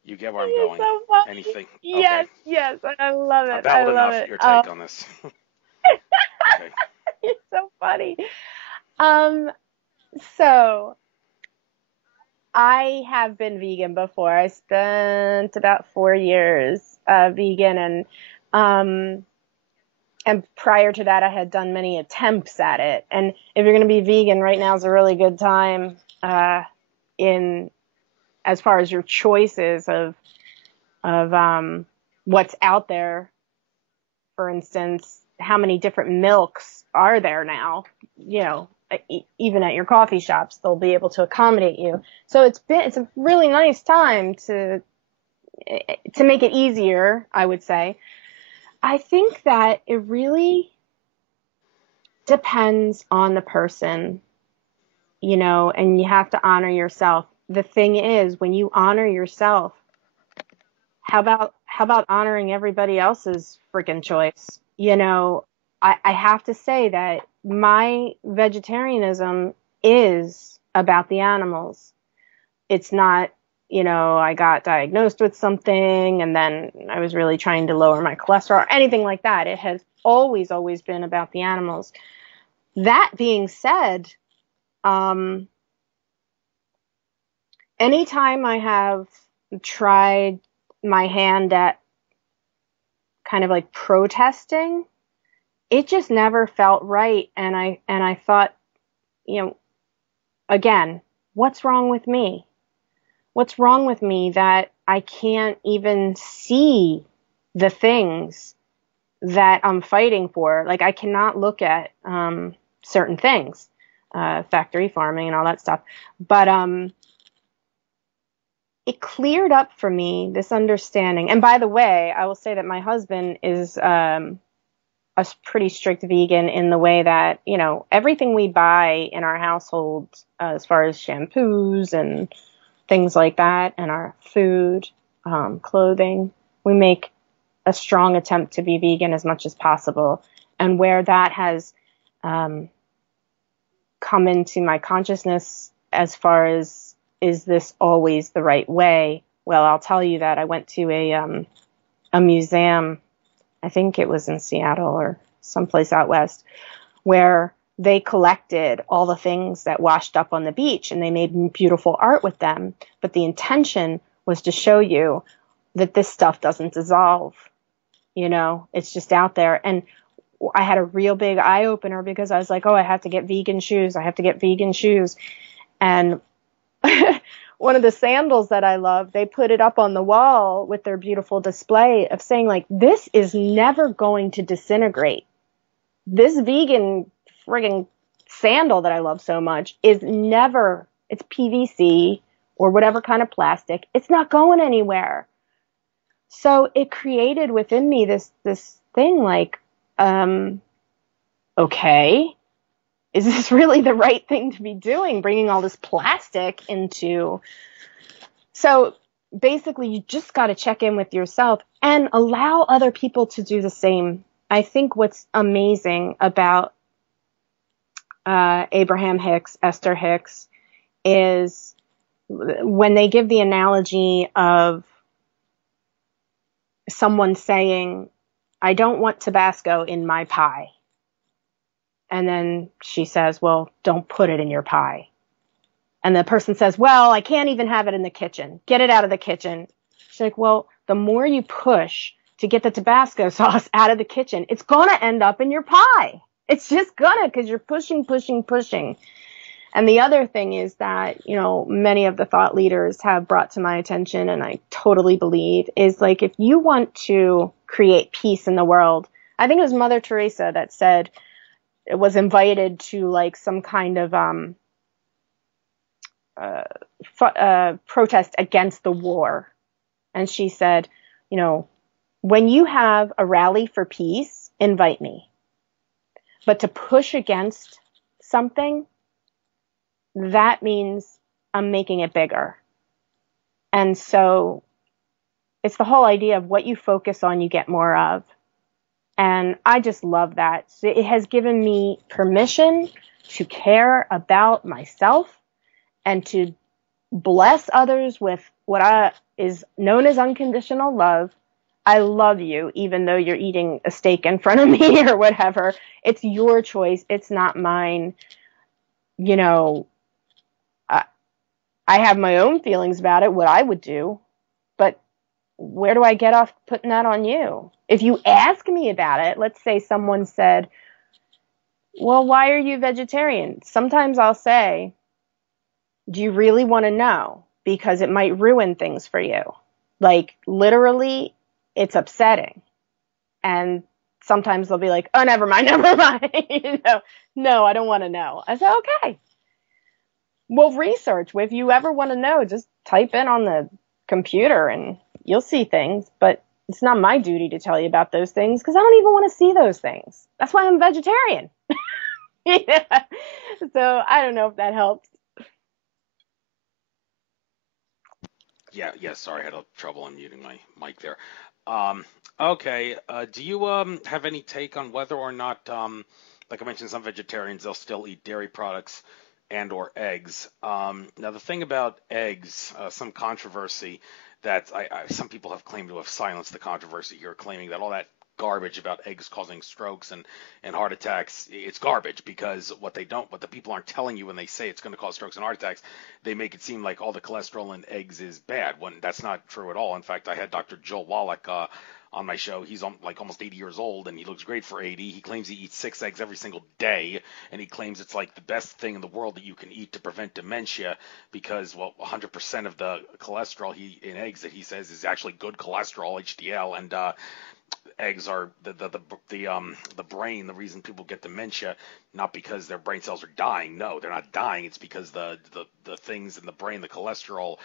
you get where I'm You're going. so funny. Anything? Okay. Yes, yes, I love I it. I babbled love enough. it. Your take on this. Okay. You're so funny. Um, so I have been vegan before. I spent about 4 years vegan, and prior to that, I had done many attempts at it. And if you're going to be vegan, right now is a really good time in as far as your choices of what's out there. For instance, how many different milks are there now? You know, even at your coffee shops, they'll be able to accommodate you. So it's a really nice time to make it easier, I would say. I think that it really depends on the person, you know, and you have to honor yourself. The thing is, when you honor yourself, how about honoring everybody else's freaking choice? You know, I have to say that my vegetarianism is about the animals. It's not, you know, I got diagnosed with something and then I was really trying to lower my cholesterol or anything like that. It has always been about the animals. That being said, anytime I have tried my hand at kind of like protesting, it just never felt right. And I thought, you know, again, what's wrong with me? What's wrong with me that I can't even see the things that I'm fighting for? Like I cannot look at certain things, factory farming and all that stuff. But it cleared up for me this understanding. And by the way, I will say that my husband is a pretty strict vegan in the way that, you know, everything we buy in our household, as far as shampoos and things like that, and our food, clothing, we make a strong attempt to be vegan as much as possible. and where that has um, come into my consciousness as far as, is this always the right way? Well, I'll tell you that I went to a museum, I think it was in Seattle or someplace out west, where they collected all the things that washed up on the beach and they made beautiful art with them. But the intention was to show you that this stuff doesn't dissolve. You know, it's just out there. And I had a real big eye opener because I was like, oh, I have to get vegan shoes. I have to get vegan shoes. And one of the sandals that I love, they put it up on the wall with their beautiful display of saying, like, this is never going to disintegrate. This vegan friggin' sandal that I love so much is never, it's PVC or whatever kind of plastic. It's not going anywhere. So it created within me this thing like, okay, is this really the right thing to be doing? Bringing all this plastic into. So basically, you just got to check in with yourself and allow other people to do the same. I think what's amazing about Abraham Hicks, Esther Hicks, is when they give the analogy of someone saying, I don't want Tabasco in my pie. And then she says, well, don't put it in your pie. And the person says, well, I can't even have it in the kitchen. Get it out of the kitchen. She's like, well, the more you push to get the Tabasco sauce out of the kitchen, it's going to end up in your pie. It's just gonna, because you're pushing, pushing, pushing. And the other thing is that, you know, many of the thought leaders have brought to my attention, and I totally believe, is like, if you want to create peace in the world, I think it was Mother Teresa that said, it was invited to like some kind of protest against the war. And she said, you know, when you have a rally for peace, invite me. But to push against something, that means I'm making it bigger. And so it's the whole idea of what you focus on, you get more of. And I just love that. So it has given me permission to care about myself and to bless others with what is known as unconditional love. I love you, even though you're eating a steak in front of me or whatever. It's your choice. It's not mine. You know, I have my own feelings about it, what I would do, but where do I get off putting that on you? If you ask me about it, let's say someone said, well, why are you vegetarian? Sometimes I'll say, do you really want to know? Because it might ruin things for you. Like, literally, it's upsetting. And sometimes they'll be like, oh, never mind, never mind. You know, no, I don't want to know. I said, okay. Well, research. If you ever want to know, just type in on the computer and you'll see things. But it's not my duty to tell you about those things because I don't even want to see those things. That's why I'm vegetarian. Yeah. So I don't know if that helps. Yeah. Sorry, I had a trouble unmuting my mic there. Um, okay. Do you have any take on whether or not, like I mentioned, some vegetarians they'll still eat dairy products and or eggs. Now the thing about eggs, some controversy that some people have claimed to have silenced the controversy here, claiming that all that garbage about eggs causing strokes and heart attacks, it's garbage because what the people aren't telling you when they say it's going to cause strokes and heart attacks, they make it seem like all the cholesterol in eggs is bad when that's not true at all. In fact, I had Dr. Joel Wallach on my show. He's like almost 80 years old and he looks great for 80. He claims he eats 6 eggs every single day, and he claims it's like the best thing in the world that you can eat to prevent dementia because, well, 100% of the cholesterol in eggs that he says is actually good cholesterol, HDL, and eggs are the brain. The reason people get dementia, not because their brain cells are dying. No, they're not dying. It's because the things in the brain, the cholesterol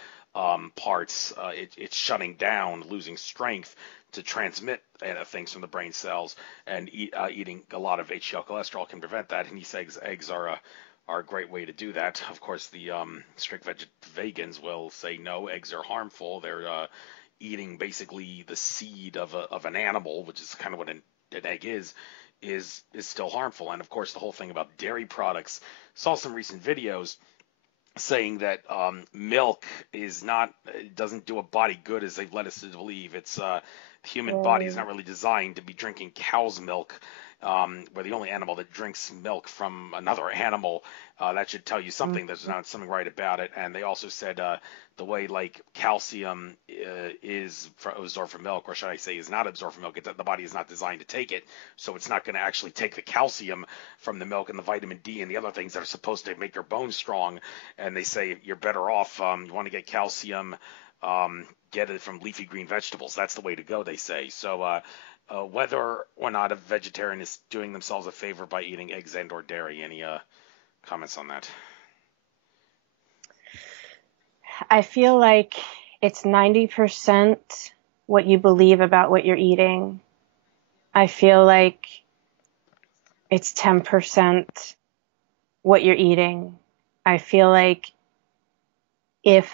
parts, it's shutting down, losing strength to transmit things from the brain cells, and eating a lot of HDL cholesterol can prevent that. And he says eggs are a great way to do that. Of course, the strict vegans will say no, eggs are harmful. They're eating basically the seed of an animal, which is kind of what an egg is. is still harmful. And of course, the whole thing about dairy products. Saw some recent videos saying that milk is not doesn't do a body good as they've led us to believe. It's the human body is Mm, not really designed to be drinking cow's milk. We're the only animal that drinks milk from another animal. That should tell you something. There's not something right about it. And they also said the way like calcium is absorbed from milk, or should I say, is not absorbed from milk. The body is not designed to take it, so it's not going to actually take the calcium from the milk and the vitamin D and the other things that are supposed to make your bones strong. And they say you're better off. You want to get calcium, get it from leafy green vegetables. That's the way to go, they say. So whether or not a vegetarian is doing themselves a favor by eating eggs and or dairy, any comments on that? I feel like it's 90% what you believe about what you're eating. I feel like it's 10% what you're eating. I feel like if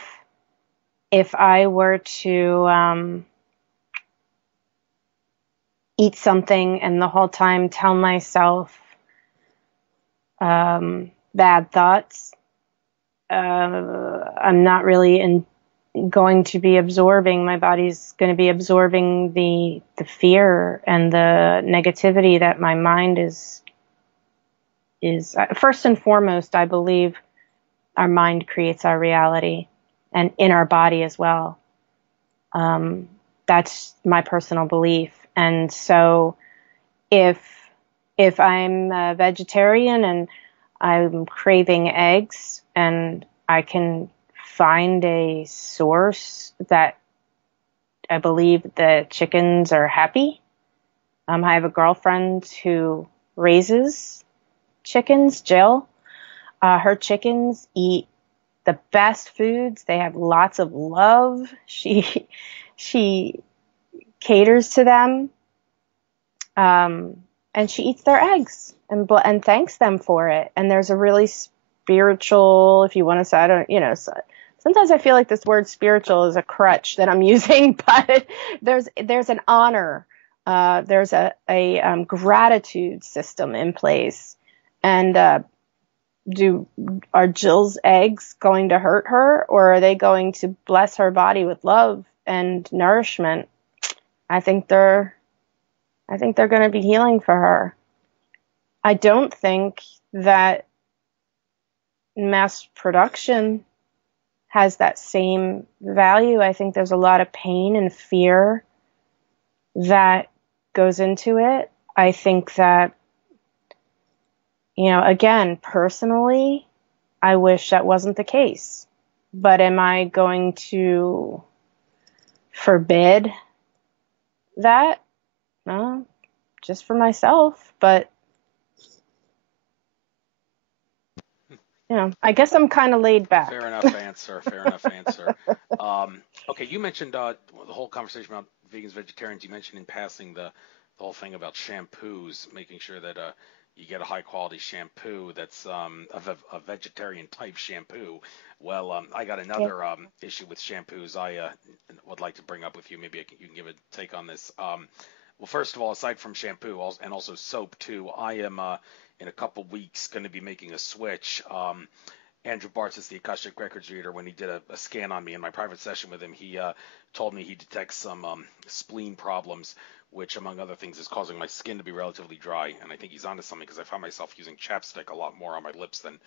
I were to eat something and the whole time tell myself bad thoughts, I'm not really going to be absorbing. My body's going to be absorbing the fear and the negativity that my mind is first and foremost. I believe our mind creates our reality, and in our body as well. That's my personal belief. And so if I'm a vegetarian and I'm craving eggs and I can find a source that I believe the chickens are happy. I have a girlfriend who raises chickens, Jill. Her chickens eat the best foods. They have lots of love. She caters to them, and she eats their eggs and thanks them for it. And there's a really spiritual, if you want to say, I don't, sometimes I feel like this word spiritual is a crutch that I'm using, but there's an honor, there's a gratitude system in place. And are Jill's eggs going to hurt her, or are they going to bless her body with love and nourishment? I think they're going to be healing for her. I don't think that mass production has that same value. I think there's a lot of pain and fear that goes into it. I think that, again, personally, I wish that wasn't the case. But am I going to forbid that? No, just for myself. But, I guess I'm kind of laid back. Fair enough answer. Fair enough answer. Okay, you mentioned the whole conversation about vegans, vegetarians. You mentioned in passing the whole thing about shampoos, making sure that you get a high quality shampoo that's a vegetarian type shampoo. Well, I got another issue with shampoos I would like to bring up with you. Maybe you can give a take on this. Well, first of all, aside from shampoo and also soap too, I am in a couple weeks going to be making a switch. Andrew Bartz is the Akashic Records reader. When he did a scan on me in my private session with him, he told me he detects some spleen problems, which, among other things, is causing my skin to be relatively dry. And I think he's onto something, because I found myself using chapstick a lot more on my lips than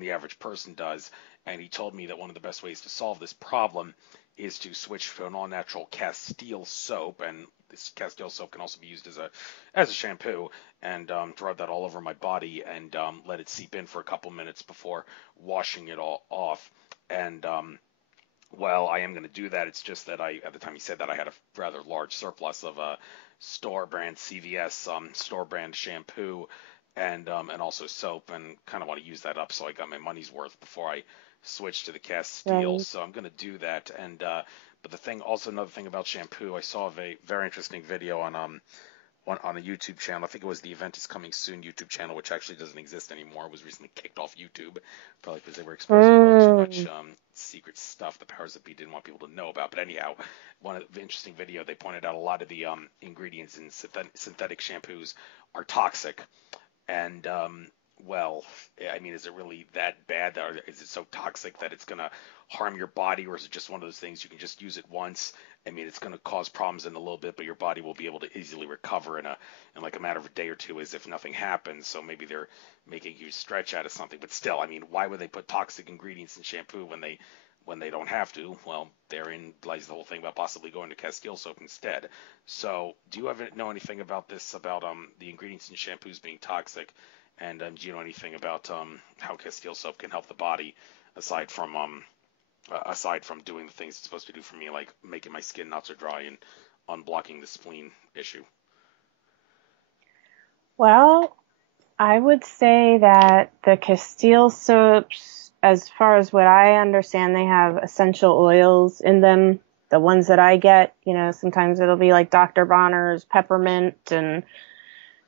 the average person does. And he told me that one of the best ways to solve this problem is to switch to an all-natural Castile soap, and this Castile soap can also be used as a shampoo, and to rub that all over my body and let it seep in for a couple minutes before washing it all off. And well, I am going to do that. It's just that at the time he said that, I had a rather large surplus of store brand CVS store brand shampoo and also soap, and kind of want to use that up so I got my money's worth before I switch to the Castile. Right. So I'm going to do that. And but another thing about shampoo, I saw a very interesting video on a YouTube channel. I think it was the Event is Coming Soon YouTube channel, which actually doesn't exist anymore. It was recently kicked off YouTube, probably because they were exposing too much secret stuff the powers that be didn't want people to know about. But anyhow, one of the interesting video, they pointed out a lot of the ingredients in synthetic shampoos are toxic. And well, I mean, is it really that bad? Or is it so toxic that it's going to harm your body, or is it just one of those things you can just use it once? I mean, it's going to cause problems in a little bit, but your body will be able to easily recover in like a matter of a day or two, as if nothing happens. So maybe they're making you stretch out of something, but still, I mean, why would they put toxic ingredients in shampoo when they don't have to? Well, therein lies the whole thing about possibly going to Castile soap instead. So, do you ever know anything about this, about the ingredients in shampoos being toxic? And do you know anything about how Castile soap can help the body, aside from doing the things it's supposed to do for me, like making my skin not so dry and unblocking the spleen issue? Well, I would say that the Castile soaps, as far as what I understand, they have essential oils in them. The ones that I get, sometimes it'll be like Dr. Bronner's peppermint and,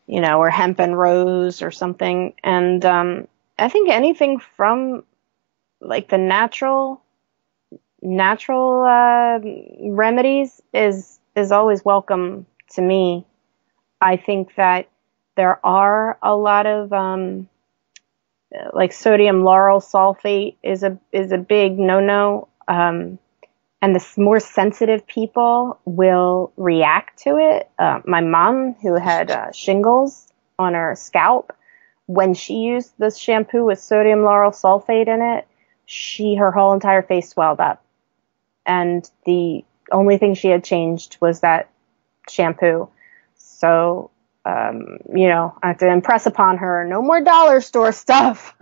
or hemp and rose or something. And I think anything from like the natural remedies is always welcome to me. I think that there are a lot of like sodium lauryl sulfate is a big no-no, and the more sensitive people will react to it. My mom, who had shingles on her scalp, when she used this shampoo with sodium lauryl sulfate in it, her whole entire face swelled up, and the only thing she had changed was that shampoo. So, I have to impress upon her, no more dollar store stuff.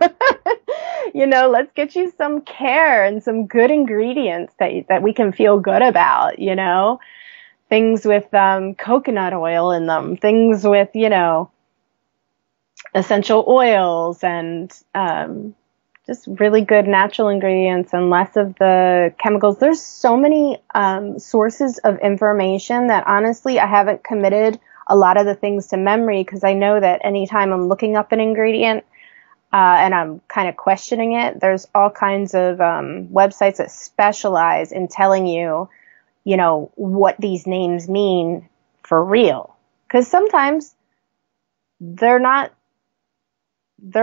Let's get you some care and some good ingredients that we can feel good about, things with coconut oil in them, things with, essential oils and just really good natural ingredients and less of the chemicals. There's so many sources of information that honestly I haven't committed a lot of the things to memory, because I know that anytime I'm looking up an ingredient and I'm kind of questioning it, there's all kinds of websites that specialize in telling you, what these names mean for real. Because sometimes they're not, they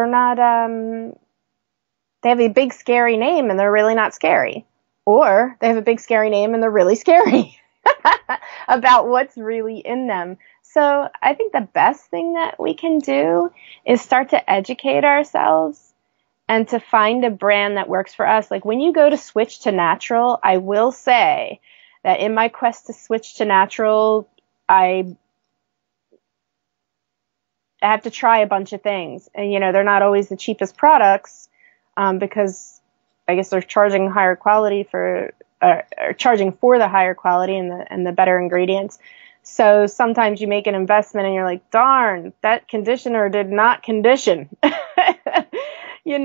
have a big scary name and they're really not scary. Or they have a big scary name and they're really scary about what's really in them. So I think the best thing that we can do is start to educate ourselves and to find a brand that works for us. Like when you go to switch to natural, I will say that in my quest to switch to natural, I have to try a bunch of things. And, they're not always the cheapest products because I guess they're charging higher quality or charging for the higher quality and the better ingredients. So sometimes you make an investment and you're like, darn, that conditioner did not condition, but you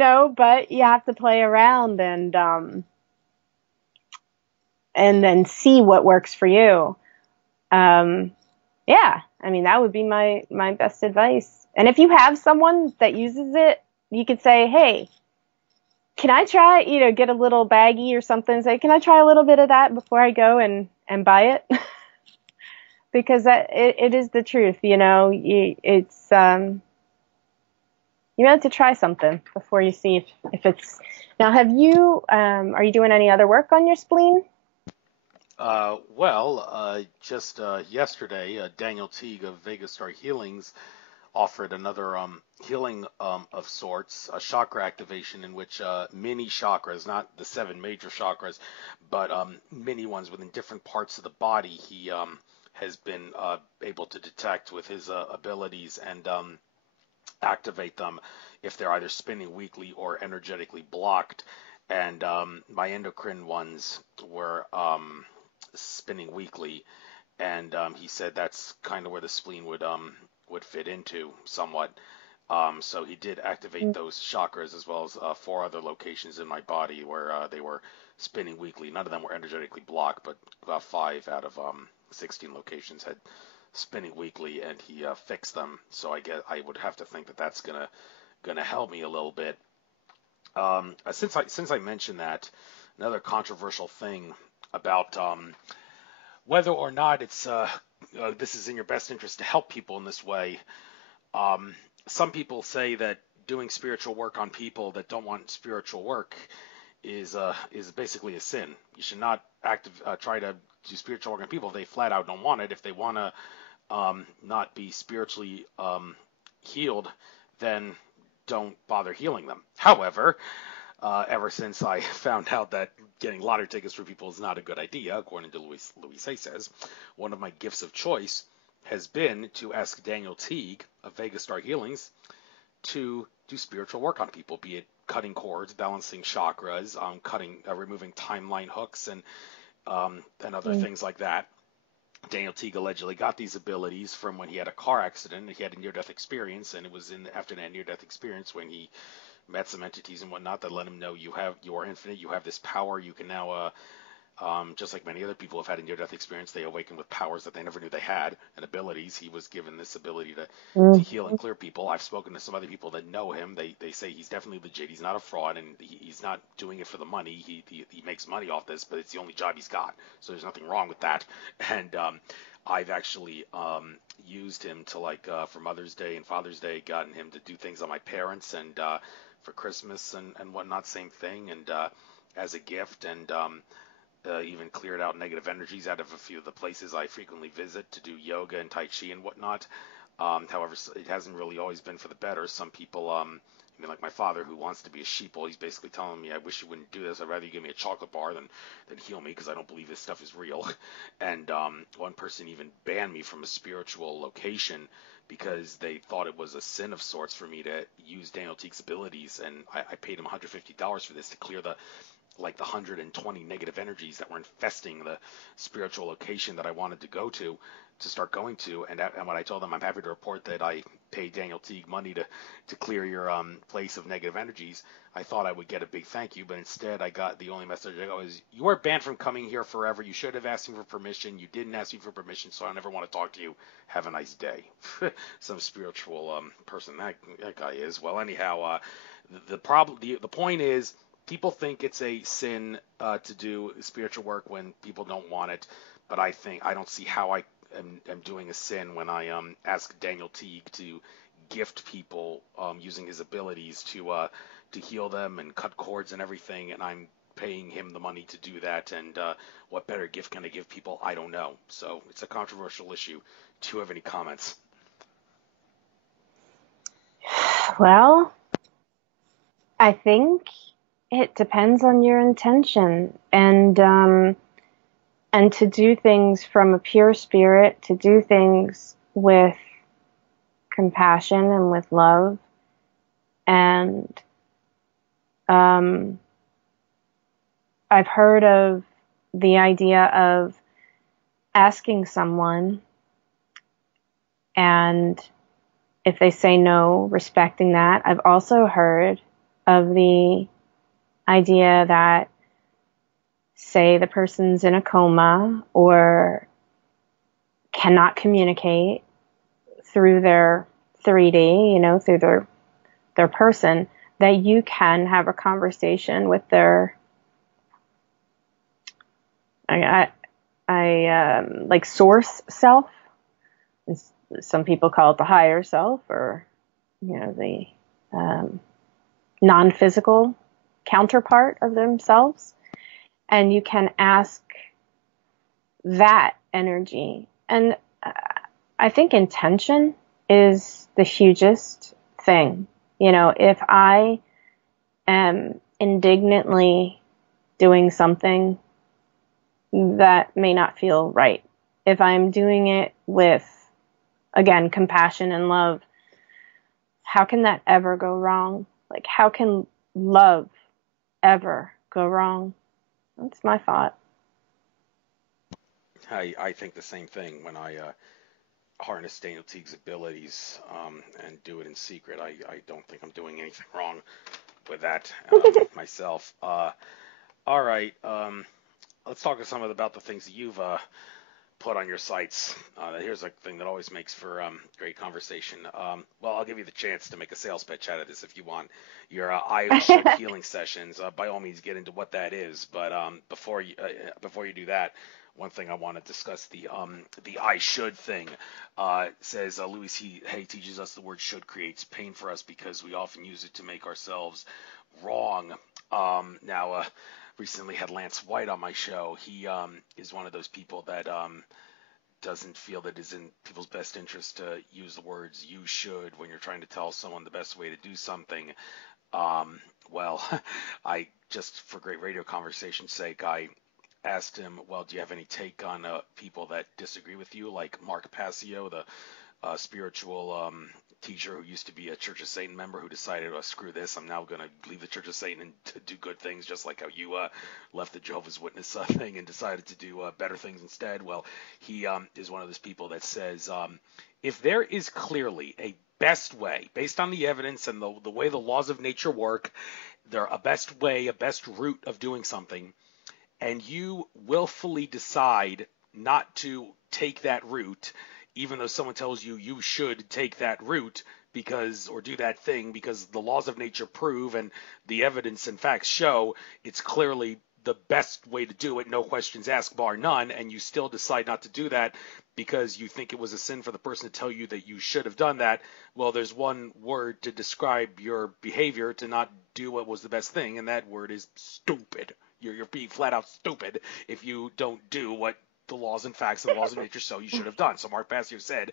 have to play around and then see what works for you. Yeah, I mean, that would be my best advice. And if you have someone that uses it, you could say, hey, can I try, get a little baggie or something, say, can I try a little bit of that before I go and buy it? Because it is the truth, you have to try something before you see if it's. Now, are you doing any other work on your spleen? Just yesterday, Daniel Teague of Vegas Star Healings offered another healing of sorts, a chakra activation in which mini chakras, not the 7 major chakras, but mini ones within different parts of the body, he has been able to detect with his abilities and activate them if they're either spinning weakly or energetically blocked. And my endocrine ones were spinning weakly, and he said that's kind of where the spleen would fit into somewhat. So he did activate those chakras as well as 4 other locations in my body where they were spinning weakly. None of them were energetically blocked, but about 5 out of 16 locations had spinning weakly, and he fixed them. So I would have to think that that's gonna help me a little bit. Since I mentioned that, another controversial thing about whether or not it's this is in your best interest to help people in this way. Um, some people say that doing spiritual work on people that don't want spiritual work is basically a sin. You should not try to do spiritual work on people if they flat out don't want it. If they want to not be spiritually healed, then don't bother healing them. However, ever since I found out that getting lottery tickets for people is not a good idea, according to Louis Hay says, one of my gifts of choice has been to ask Daniel Teague of Vegas Star Healings to do spiritual work on people, be it cutting cords, balancing chakras, removing timeline hooks, and other Mm. things like that. Daniel Teague allegedly got these abilities from when he had a car accident. He had a near-death experience, and it was after that near-death experience when he met some entities and whatnot that let him know you are infinite, you have this power, you can now just like many other people have had a near-death experience, they awaken with powers that they never knew they had and abilities. He was given this ability to heal and Mhm. clear people. I've spoken to some other people that know him. They say he's definitely legit. He's not a fraud, and he's not doing it for the money. He makes money off this, but it's the only job he's got. So there's nothing wrong with that. And I've actually used him to for Mother's Day and Father's Day, gotten him to do things on my parents, and for Christmas and whatnot, same thing, and as a gift, and even cleared out negative energies out of a few of the places I frequently visit to do yoga and Tai Chi and whatnot. However, it hasn't really always been for the better. Some people, like my father, who wants to be a sheeple, he's basically telling me, "I wish you wouldn't do this. I'd rather you give me a chocolate bar than heal me, because I don't believe this stuff is real." And one person even banned me from a spiritual location because they thought it was a sin of sorts for me to use Daniel Teague's abilities, and I paid him $150 for this to clear the 120 negative energies that were infesting the spiritual location that I wanted to go to start going to. And when I told them, I'm happy to report that I paid Daniel Teague money to clear your place of negative energies, I thought I would get a big thank you, but instead I got, the only message I got was, "You are banned from coming here forever. You should have asked me for permission. You didn't ask me for permission, so I never want to talk to you. Have a nice day." Some spiritual person that guy is. Well, anyhow, the point is, people think it's a sin to do spiritual work when people don't want it, but I don't see how I am doing a sin when I ask Daniel Teague to gift people using his abilities to heal them and cut cords and everything, and I'm paying him the money to do that. And what better gift can I give people? I don't know. So it's a controversial issue. Do you have any comments? Well, I think it depends on your intention, and to do things from a pure spirit, to do things with compassion and with love, and um, I've heard of the idea of asking someone, and if they say no, respecting that. I've also heard of the idea that, say, the person's in a coma or cannot communicate through their 3D, through their person, that you can have a conversation with their, like, source self. Some people call it the higher self, or the non-physical counterpart of themselves, and you can ask that energy. And I think intention is the hugest thing. If I am indignantly doing something that may not feel right, if I'm doing it with, again, compassion and love, how can that ever go wrong? Like, how can love ever go wrong? That's my thought. I think the same thing when I harness Daniel Teague's abilities and do it in secret. I don't think I'm doing anything wrong with that myself. All right, let's talk about the things that you've put on your sites. Here's a thing that always makes for great conversation. Well, I'll give you the chance to make a sales pitch out of this if you want. Your I should healing sessions. By all means, get into what that is. But before you do that, one thing I want to discuss the I should thing. Says Louis Hay teaches us the word should creates pain for us because we often use it to make ourselves wrong. Now, recently had Lance White on my show. He is one of those people that doesn't feel that it's in people's best interest to use the words you should when you're trying to tell someone the best way to do something. Well, I just for great radio conversation's sake, I asked him, well, do you have any take on people that disagree with you, like Mark Passio, the spiritual teacher who used to be a Church of Satan member who decided, oh, screw this, I'm now going to leave the Church of Satan and to do good things, just like how you left the Jehovah's Witness thing and decided to do better things instead. Well, he is one of those people that says, if there is clearly a best way, based on the evidence and the way the laws of nature work, there a best way, a best route of doing something, and you willfully decide not to take that route, even though someone tells you you should take that route because or do that thing because the laws of nature prove and the evidence and facts show it's clearly the best way to do it, no questions asked, bar none, and you still decide not to do that because you think it was a sin for the person to tell you that you should have done that. Well, there's one word to describe your behavior to not do what was the best thing, and that word is stupid. You're being flat out stupid if you don't do what the laws and facts and the laws of nature so you should have done. So Mark Passio said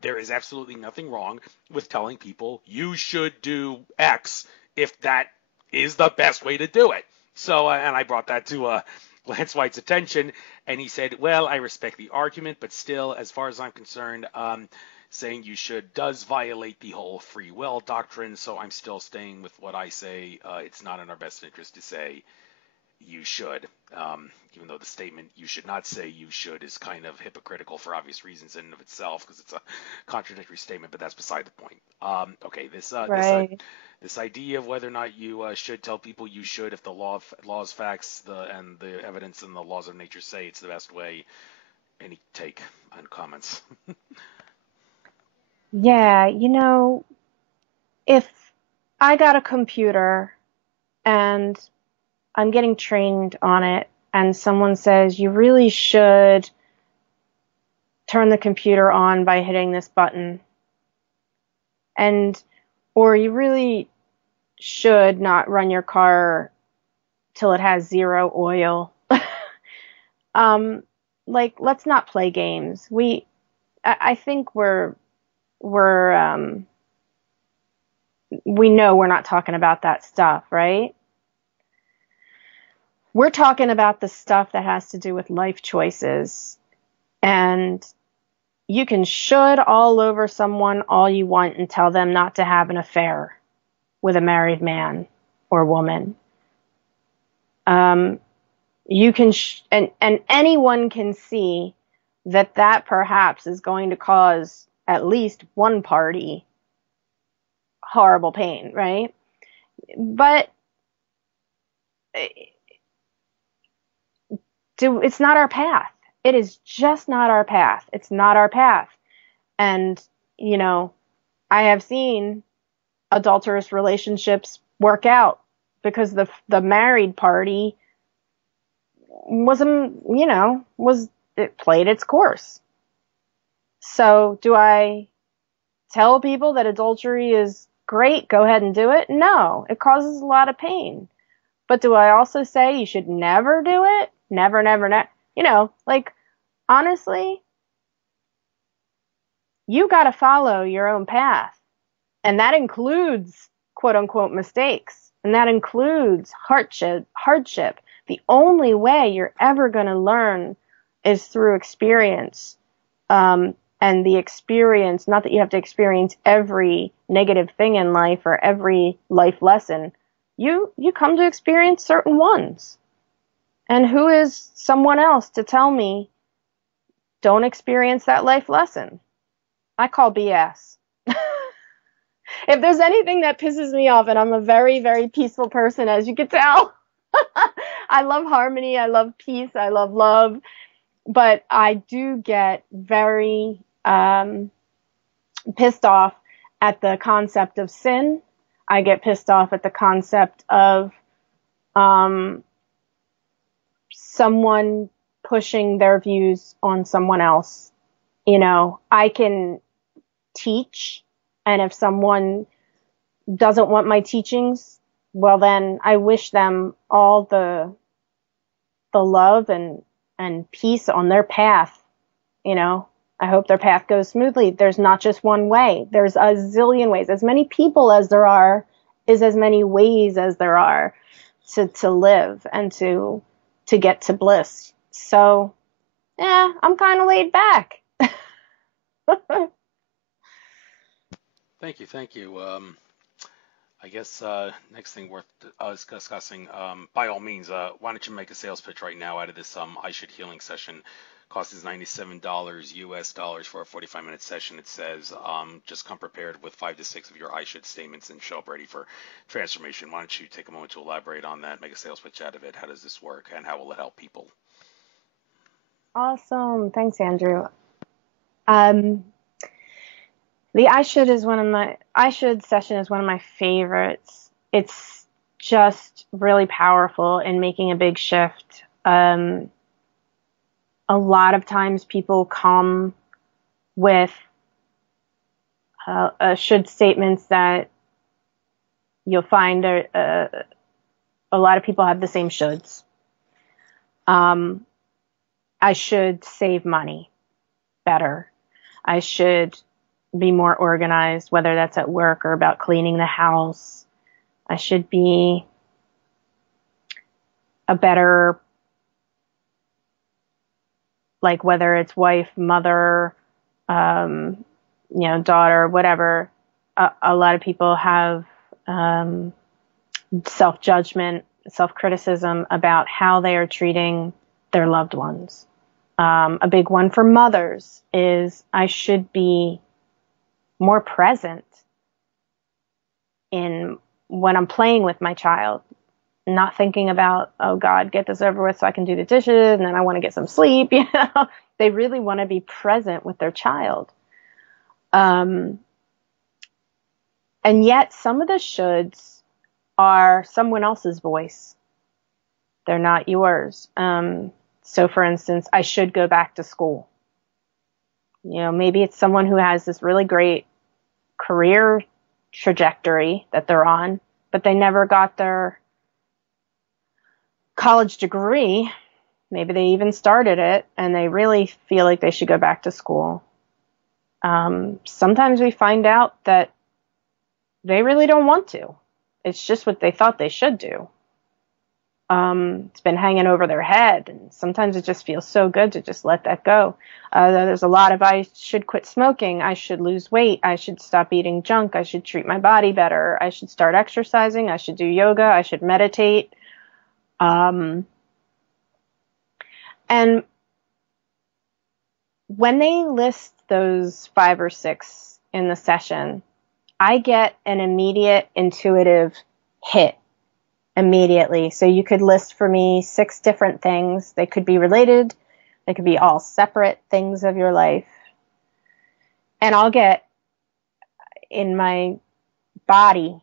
there is absolutely nothing wrong with telling people you should do X if that is the best way to do it. So and I brought that to Lance White's attention, and he said, well, I respect the argument, but still, as far as I'm concerned, saying you should does violate the whole free will doctrine, so I'm still staying with what I say. It's not in our best interest to say you should, even though the statement you should not say you should is kind of hypocritical for obvious reasons in and of itself because it's a contradictory statement, but that's beside the point. Okay, Right. this idea of whether or not you should tell people you should if the laws, facts, and the evidence and the laws of nature say it's the best way. Any take on comments? Yeah, if I got a computer and I'm getting trained on it and someone says you really should turn the computer on by hitting this button or you really should not run your car till it has zero oil. Let's not play games. I think we know we're not talking about that stuff, right? We're talking about the stuff that has to do with life choices. And you can should all over someone all you want and tell them not to have an affair with a married man or woman. You can, and anyone can see that perhaps is going to cause at least one party horrible pain, right? But it's not our path. It is just not our path. It's not our path. And, I have seen adulterous relationships work out because the married party it played its course. So do I tell people that adultery is great? Go ahead and do it? No, it causes a lot of pain. But do I also say you should never do it? Never, never, never. Honestly, you got to follow your own path. And that includes quote unquote mistakes. And that includes hardship. The only way you're ever going to learn is through experience. And the experience, not that you have to experience every negative thing in life or every life lesson. You come to experience certain ones. And who is someone else to tell me don't experience that life lesson? I call BS. If there's anything that pisses me off, and I'm a very, very peaceful person, as you can tell, I love harmony, I love peace, I love love. but I do get very pissed off at the concept of sin. I get pissed off at the concept of um, someone pushing their views on someone else. You know, I can teach, and if someone doesn't want my teachings, well, then I wish them all the love and peace on their path. You know, I hope their path goes smoothly. There's not just one way. There's a zillion ways. As many people as there are is as many ways as there are to live and to get to bliss. So, yeah, I'm kind of laid back. Thank you, thank you. I guess next thing worth us discussing, by all means, why don't you make a sales pitch right now out of this I Should Healing session? Cost is $97 US dollars for a 45-minute session. It says just come prepared with 5 to 6 of your I should statements and show up ready for transformation. Why don't you take a moment to elaborate on that, make a sales pitch out of it? How does this work, and how will it help people? Awesome. Thanks, Andrew. Um, the I should session is one of my favorites. It's just really powerful in making a big shift. A lot of times people come with should statements that you'll find a lot of people have the same shoulds. Um, I should save money better. I should be more organized, whether that's at work or about cleaning the house. I should be a better, like whether it's wife, mother, um, daughter, whatever. A lot of people have self-judgment, self-criticism about how they are treating their loved ones. A big one for mothers is I should be more present in when I'm playing with my child, not thinking about, oh God, get this over with so I can do the dishes and then I want to get some sleep. They really want to be present with their child. And yet some of the shoulds are someone else's voice. They're not yours. So for instance, I should go back to school. Maybe it's someone who has this really great career trajectory that they're on, but they never got their college degree. Maybe they even started it and they really feel like they should go back to school. Sometimes we find out that they really don't want to. It's just what they thought they should do. It's been hanging over their head, and sometimes it just feels so good to just let that go. There's a lot of I should quit smoking, I should lose weight, I should stop eating junk, I should treat my body better, I should start exercising, I should do yoga, I should meditate. And when they list those 5 or 6 in the session, I get an immediate intuitive hit immediately. So you could list for me 6 different things. They could be related. They could be all separate things of your life. And I'll get in my body,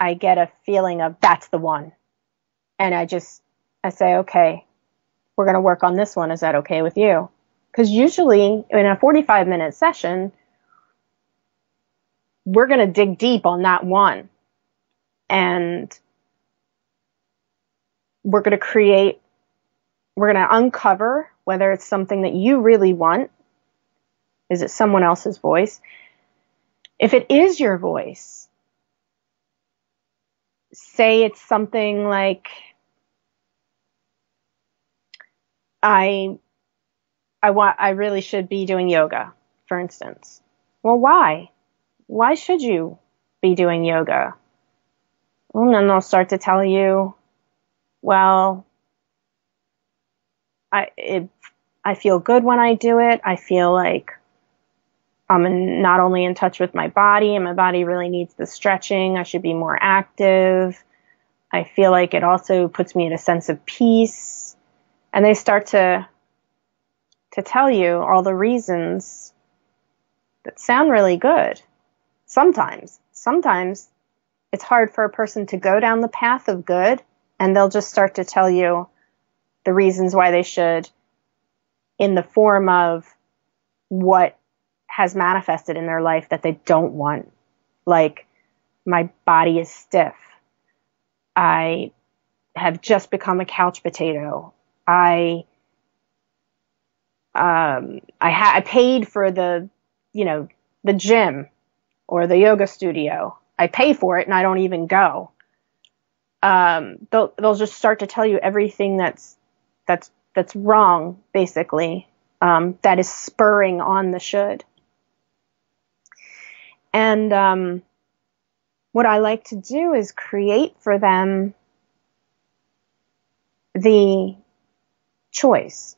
I get a feeling of that's the one. And I say, okay, we're going to work on this one. Is that okay with you? Because usually in a 45-minute session, we're going to dig deep on that one. And we're going to uncover whether it's something that you really want. Is it someone else's voice? If it is your voice, say it's something like, I really should be doing yoga, for instance. Well, why? Why should you be doing yoga? Well, and then they'll start to tell you, well, I feel good when I do it. I feel like I'm not only in touch with my body, and my body really needs the stretching. I should be more active. I feel like it also puts me in a sense of peace. And they start to to tell you all the reasons that sound really good. Sometimes it's hard for a person to go down the path of good, and they'll just start to tell you the reasons why they should in the form of what has manifested in their life that they don't want. Like, my body is stiff. I have just become a couch potato. I paid for the gym or the yoga studio. I pay for it and I don't even go. They'll just start to tell you everything that's wrong, basically, that is spurring on the should. And what I like to do is create for them the choice.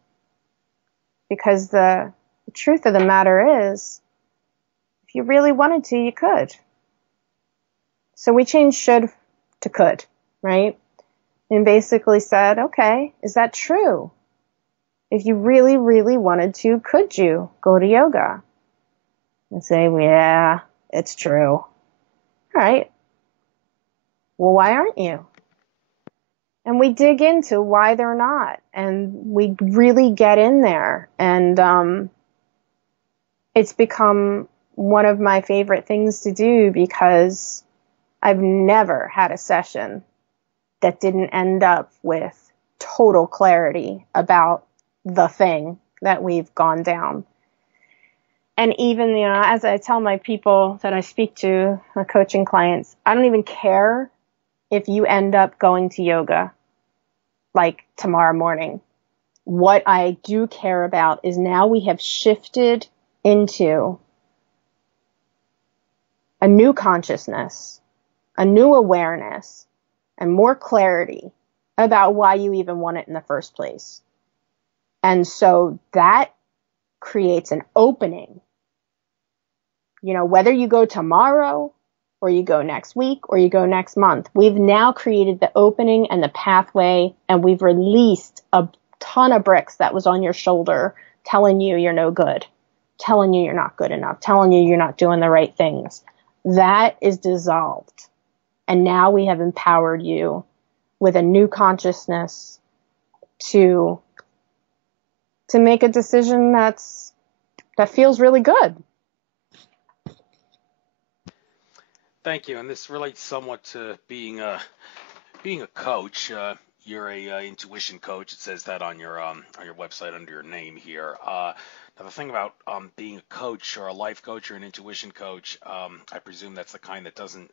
Because the truth of the matter is, if you really wanted to, you could. So we changed should to could, right? And basically said, okay, is that true? If you really, really wanted to, could you go to yoga? And say, well, yeah, it's true. All right. Well, why aren't you? And we dig into why they're not. And we really get in there. And it's become one of my favorite things to do, because I've never had a session that didn't end up with total clarity about the thing that we've gone down. And even, as I tell my people that I speak to, my coaching clients, I don't even care if you end up going to yoga like tomorrow morning. What I do care about is now we have shifted into a new consciousness, a new awareness, and more clarity about why you even want it in the first place. And so that creates an opening. Whether you go tomorrow or you go next week or you go next month, we've now created the opening and the pathway, and we've released a ton of bricks that was on your shoulder telling you you're no good, telling you you're not good enough, telling you you're not doing the right things. That is dissolved. And now we have empowered you with a new consciousness to make a decision that feels really good. Thank you. And this relates somewhat to being a coach. You're a intuition coach. It says that on your website under your name here. Now the thing about being a coach or a life coach or an intuition coach, I presume that's the kind that doesn't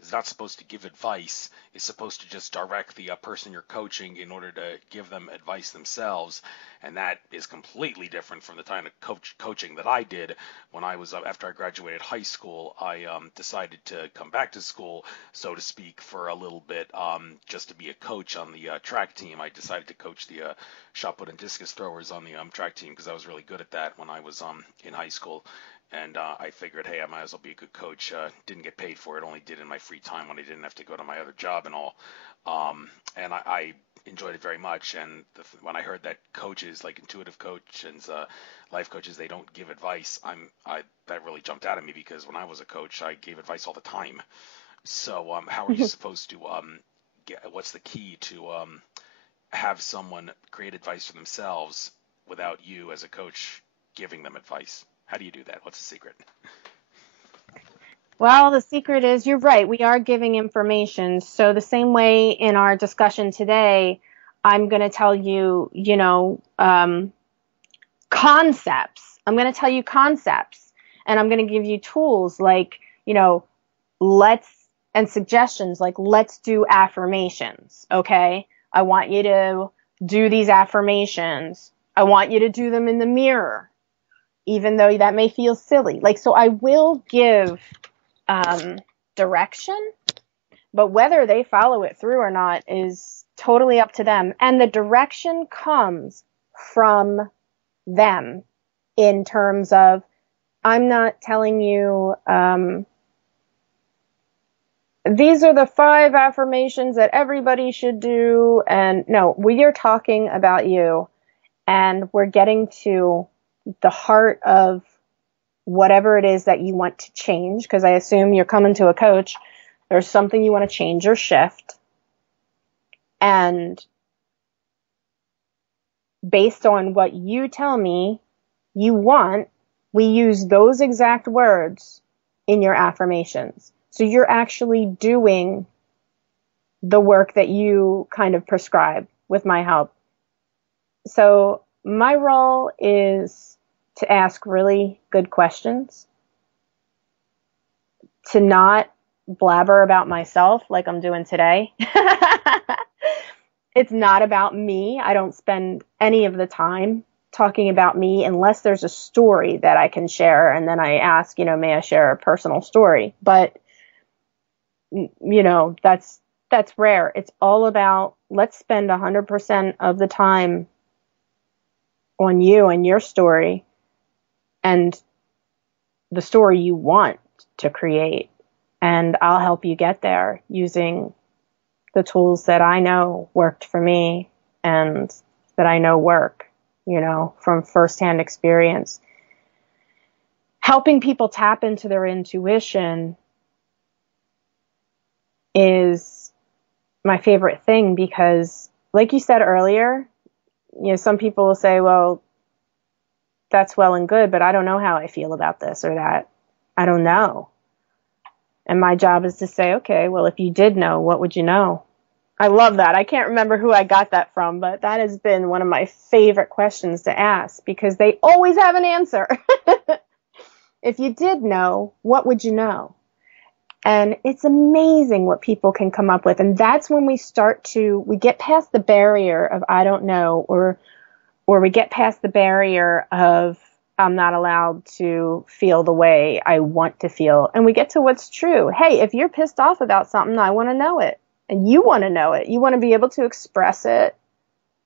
is not supposed to give advice. Is supposed to just direct the person you're coaching in order to give them advice themselves. And that is completely different from the kind of coaching that I did when I was after I graduated high school. I decided to come back to school, so to speak, for a little bit, just to be a coach on the track team. I decided to coach the shot put and discus throwers on the track team because I was really good at that when I was in high school. And I figured, hey, I might as well be a good coach. Didn't get paid for it, only did in my free time when I didn't have to go to my other job and all. And I enjoyed it very much. And when I heard that coaches, like intuitive coach and life coaches, they don't give advice, that really jumped out at me, because when I was a coach, I gave advice all the time. So how are you supposed to what's the key to have someone create advice for themselves without you as a coach giving them advice? How do you do that? What's the secret? Well, the secret is, you're right, we are giving information. So the same way in our discussion today, I'm going to tell you, concepts. I'm going to tell you concepts, and I'm going to give you tools like, and suggestions like, let's do affirmations. Okay. I want you to do these affirmations. I want you to do them in the mirror, even though that may feel silly. So I will give direction, but whether they follow it through or not is totally up to them. And the direction comes from them in terms of, I'm not telling you, these are the 5 affirmations that everybody should do. And no, we are talking about you. and we're getting to the heart of whatever it is that you want to change, because I assume you're coming to a coach, there's something you want to change or shift. And based on what you tell me you want, we use those exact words in your affirmations. So you're actually doing the work that you kind of prescribe with my help. So my role is to ask really good questions, to not blabber about myself like I'm doing today. It's not about me. I don't spend any of the time talking about me unless there's a story that I can share. And then I ask, may I share a personal story? But, that's rare. It's all about, let's spend 100% of the time on you and your story and the story you want to create. And I'll help you get there using the tools that I know worked for me and that I know work, from firsthand experience. Helping people tap into their intuition is my favorite thing because, like you said earlier, some people will say, well, that's well and good, but I don't know how I feel about this or that. I don't know. And my job is to say, okay, well, if you did know, what would you know? I love that. I can't remember who I got that from, but that has been one of my favorite questions to ask because they always have an answer. If you did know, what would you know? And it's amazing what people can come up with. And that's when we get past the barrier of I don't know, or we get past the barrier of I'm not allowed to feel the way I want to feel. And we get to what's true. Hey, if you're pissed off about something, I want to know it. And you want to know it. You want to be able to express it.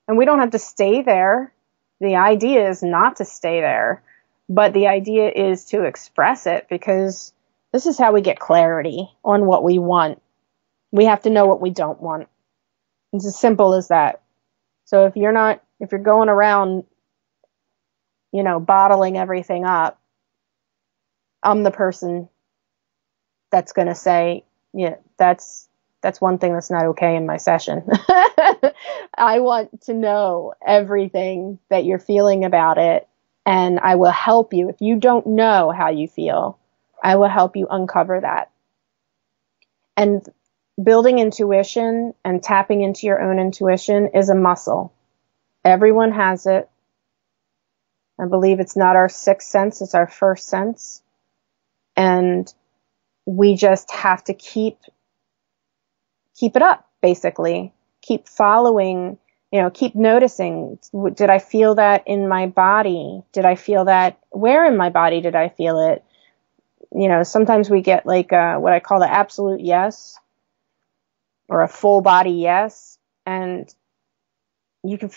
And we don't have to stay there. The idea is not to stay there, but the idea is to express it because this is how we get clarity on what we want. We have to know what we don't want. It's as simple as that. So if you're going around, bottling everything up, I'm the person that's going to say, yeah, that's one thing that's not okay in my session. I want to know everything that you're feeling about it, and I will help you. If you don't know how you feel, I will help you uncover that. And building intuition and tapping into your own intuition is a muscle. Everyone has it. I believe it's not our sixth sense, it's our first sense. And we just have to keep it up, basically. Keep following, keep noticing. Did I feel that in my body? Did I feel that? Where in my body did I feel it? Sometimes we get like what I call the absolute yes or a full body yes. And you could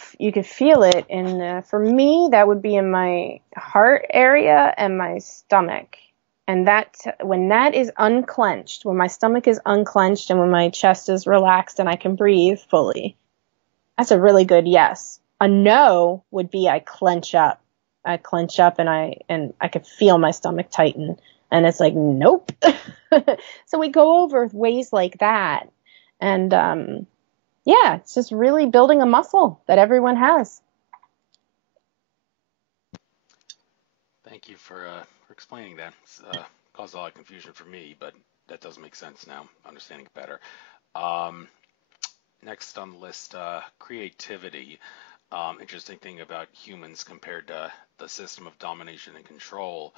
feel it for me, that would be in my heart area and my stomach. And when that is unclenched, when my stomach is unclenched and when my chest is relaxed and I can breathe fully, that's a really good yes. A no would be I clench up and I could feel my stomach tighten. And it's like, nope. So we go over ways like that. And, yeah, it's just really building a muscle that everyone has. Thank you for explaining that. It's caused a lot of confusion for me, but that does make sense now, understanding it better. Um, Next on the list, creativity. Interesting thing about humans compared to the system of domination and control.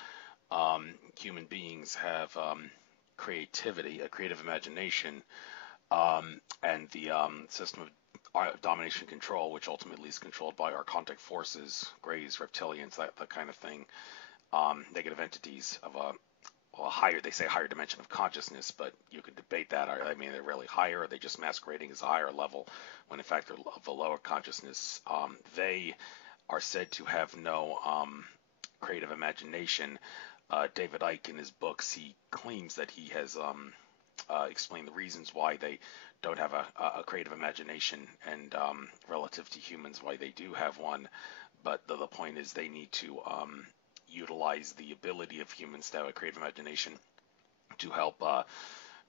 Human beings have creativity, a creative imagination, and the system of domination and control, which ultimately is controlled by archontic forces, greys, reptilians, that kind of thing, negative entities of a higher, they say higher dimension of consciousness, but you could debate that. I mean, they're really higher. Are they just masquerading as a higher level when in fact they're of a lower consciousness? They are said to have no creative imagination. David Icke, in his books, he claims that he has explain the reasons why they don't have a creative imagination, and relative to humans, why they do have one. But the point is they need to utilize the ability of humans to have a creative imagination to help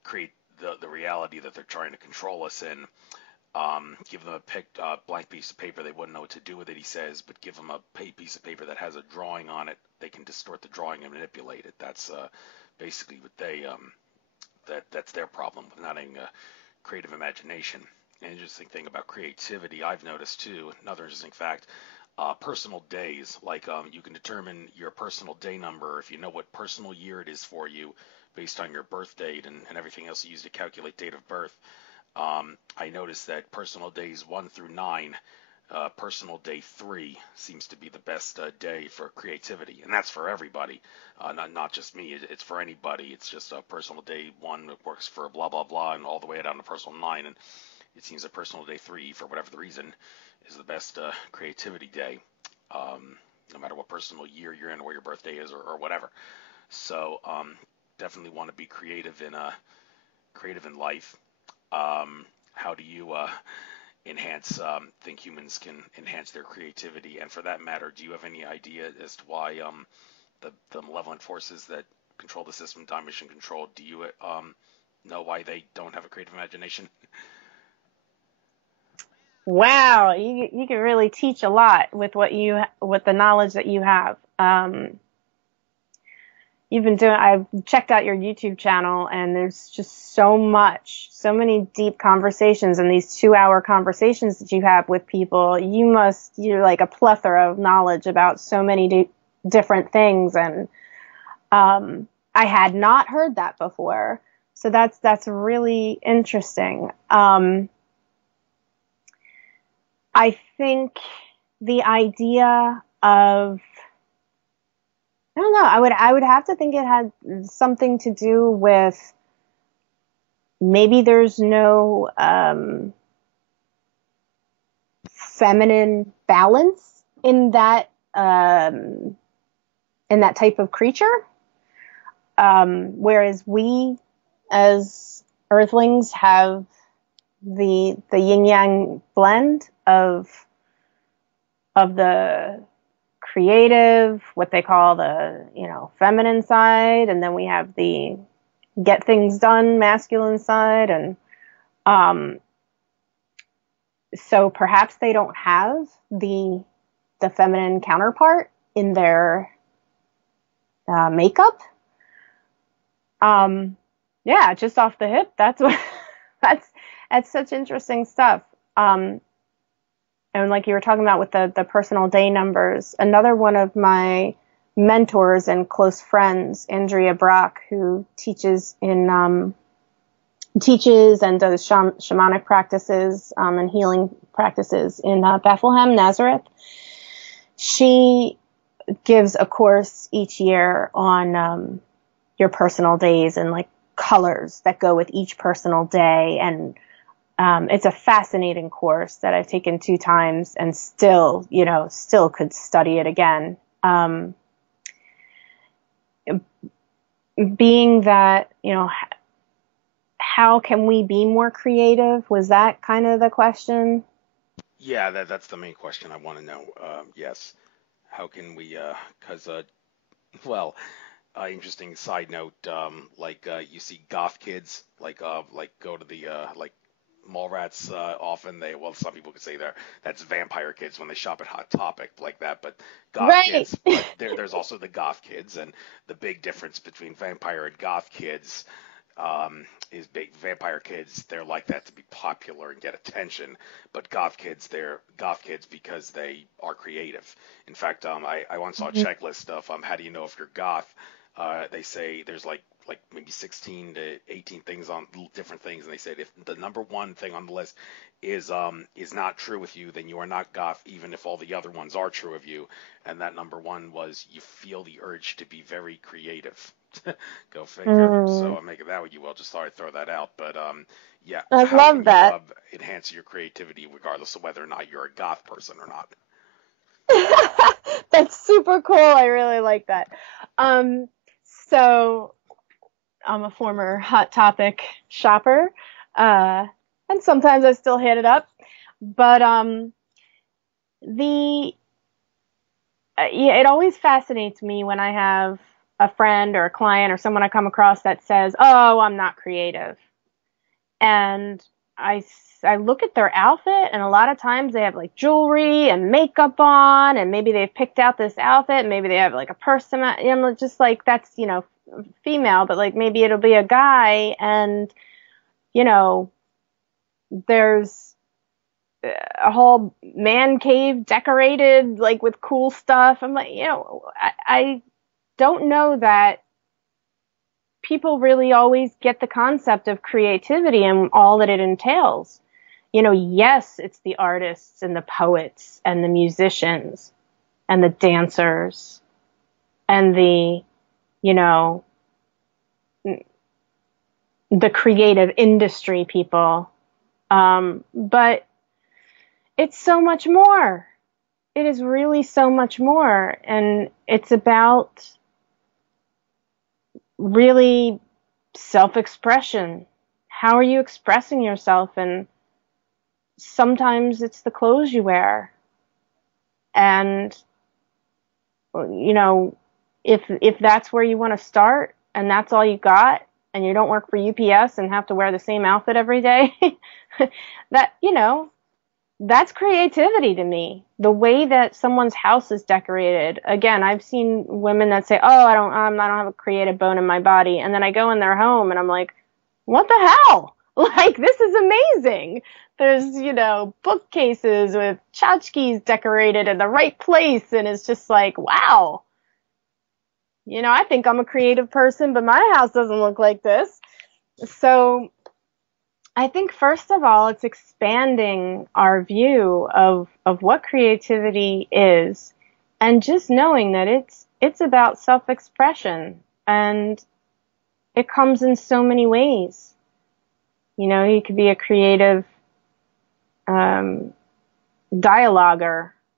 create the reality that they're trying to control us in. Give them a blank piece of paper, they wouldn't know what to do with it, he says, but give them a piece of paper that has a drawing on it, they can distort the drawing and manipulate it. That's basically what that's their problem with not having a creative imagination. An interesting thing about creativity I've noticed too, another interesting fact, personal days, like you can determine your personal day number if you know what personal year it is for you based on your birth date and everything else you use to calculate date of birth. I noticed that personal days 1 through 9, personal day 3 seems to be the best day for creativity, and that's for everybody, not just me. It's for anybody. It's just personal day 1 works for blah blah blah, and all the way down to personal 9, and it seems that personal day 3, for whatever the reason, is the best creativity day, no matter what personal year you're in, or where your birthday is, or whatever. So definitely want to be creative in life. How do you enhance, think humans can enhance their creativity? And for that matter, do you have any idea as to why the malevolent forces that control the system, mission control, do you know why they don't have a creative imagination? Wow, you can really teach a lot with with the knowledge that you have. I've checked out your YouTube channel, and there's just so many deep conversations, and these 2-hour conversations that you have with people. You're like a plethora of knowledge about so many different things. And, I had not heard that before. So that's really interesting. I think the idea of, I don't know, I would have to think it had something to do with maybe there's no feminine balance in that type of creature. Whereas we as earthlings have the yin yang blend of the creative, what they call the, feminine side, and then we have the get things done masculine side. And so perhaps they don't have the feminine counterpart in their makeup. Yeah, just off the hip, that's such interesting stuff. And like you were talking about with the personal day numbers, another one of my mentors and close friends, Andrea Brock, who teaches and does shamanic practices and healing practices in Bethlehem, Nazareth. She gives a course each year on your personal days and like colors that go with each personal day. And it's a fascinating course that I've taken 2 times and still could study it again. Being that, how can we be more creative? Was that kind of the question? Yeah, that's the main question I want to know. Yes, how can we? Because well, interesting side note. You see goth kids like go to the mall rats. Often some people could say that's vampire kids when they shop at Hot Topic like that, but goth Right. kids. But there's also the goth kids, and the big difference between vampire and goth kids is big. Vampire kids, they're like that to be popular and get attention, but goth kids, they're goth kids because they are creative. In fact, I once saw a checklist of how do you know if you're goth. They say there's like maybe 16 to 18 things on different things, and they said if the number one thing on the list is not true with you, then you are not goth, even if all the other ones are true of you. And that number one was you feel the urge to be very creative. Go figure. So I'm making that what you will. Just thought I'd throw that out. But yeah, I how love can that. you enhance your creativity regardless of whether or not you're a goth person or not? That's super cool. I really like that. So I'm a former Hot Topic shopper, and sometimes I still hit it up. But the yeah, it always fascinates me when I have a friend or a client or someone I come across that says, "Oh, I'm not creative," and I look at their outfit, and a lot of times they have like jewelry and makeup on, and maybe they've picked out this outfit, maybe they have like a purse, just like that's, female, but like maybe it'll be a guy, and you know, there's a whole man cave decorated like with cool stuff. I'm like, I don't know that people really always get the concept of creativity and all that it entails. Yes, it's the artists and the poets and the musicians and the dancers and you know, the creative industry people. But it's so much more. It is really so much more. And it's about really self-expression. How are you expressing yourself? And sometimes it's the clothes you wear. And, if that's where you want to start and that's all you got and you don't work for UPS and have to wear the same outfit every day, that, that's creativity to me. The way that someone's house is decorated. Again, I've seen women that say, "Oh, I don't have a creative bone in my body." And then I go in their home and I'm like, "What the hell? Like, this is amazing." There's, bookcases with tchotchkes decorated in the right place. And it's just like, wow. I think I'm a creative person, but my house doesn't look like this. So I think first of all, it's expanding our view of what creativity is, and just knowing that it's about self-expression, and it comes in so many ways. You could be a creative dialoguer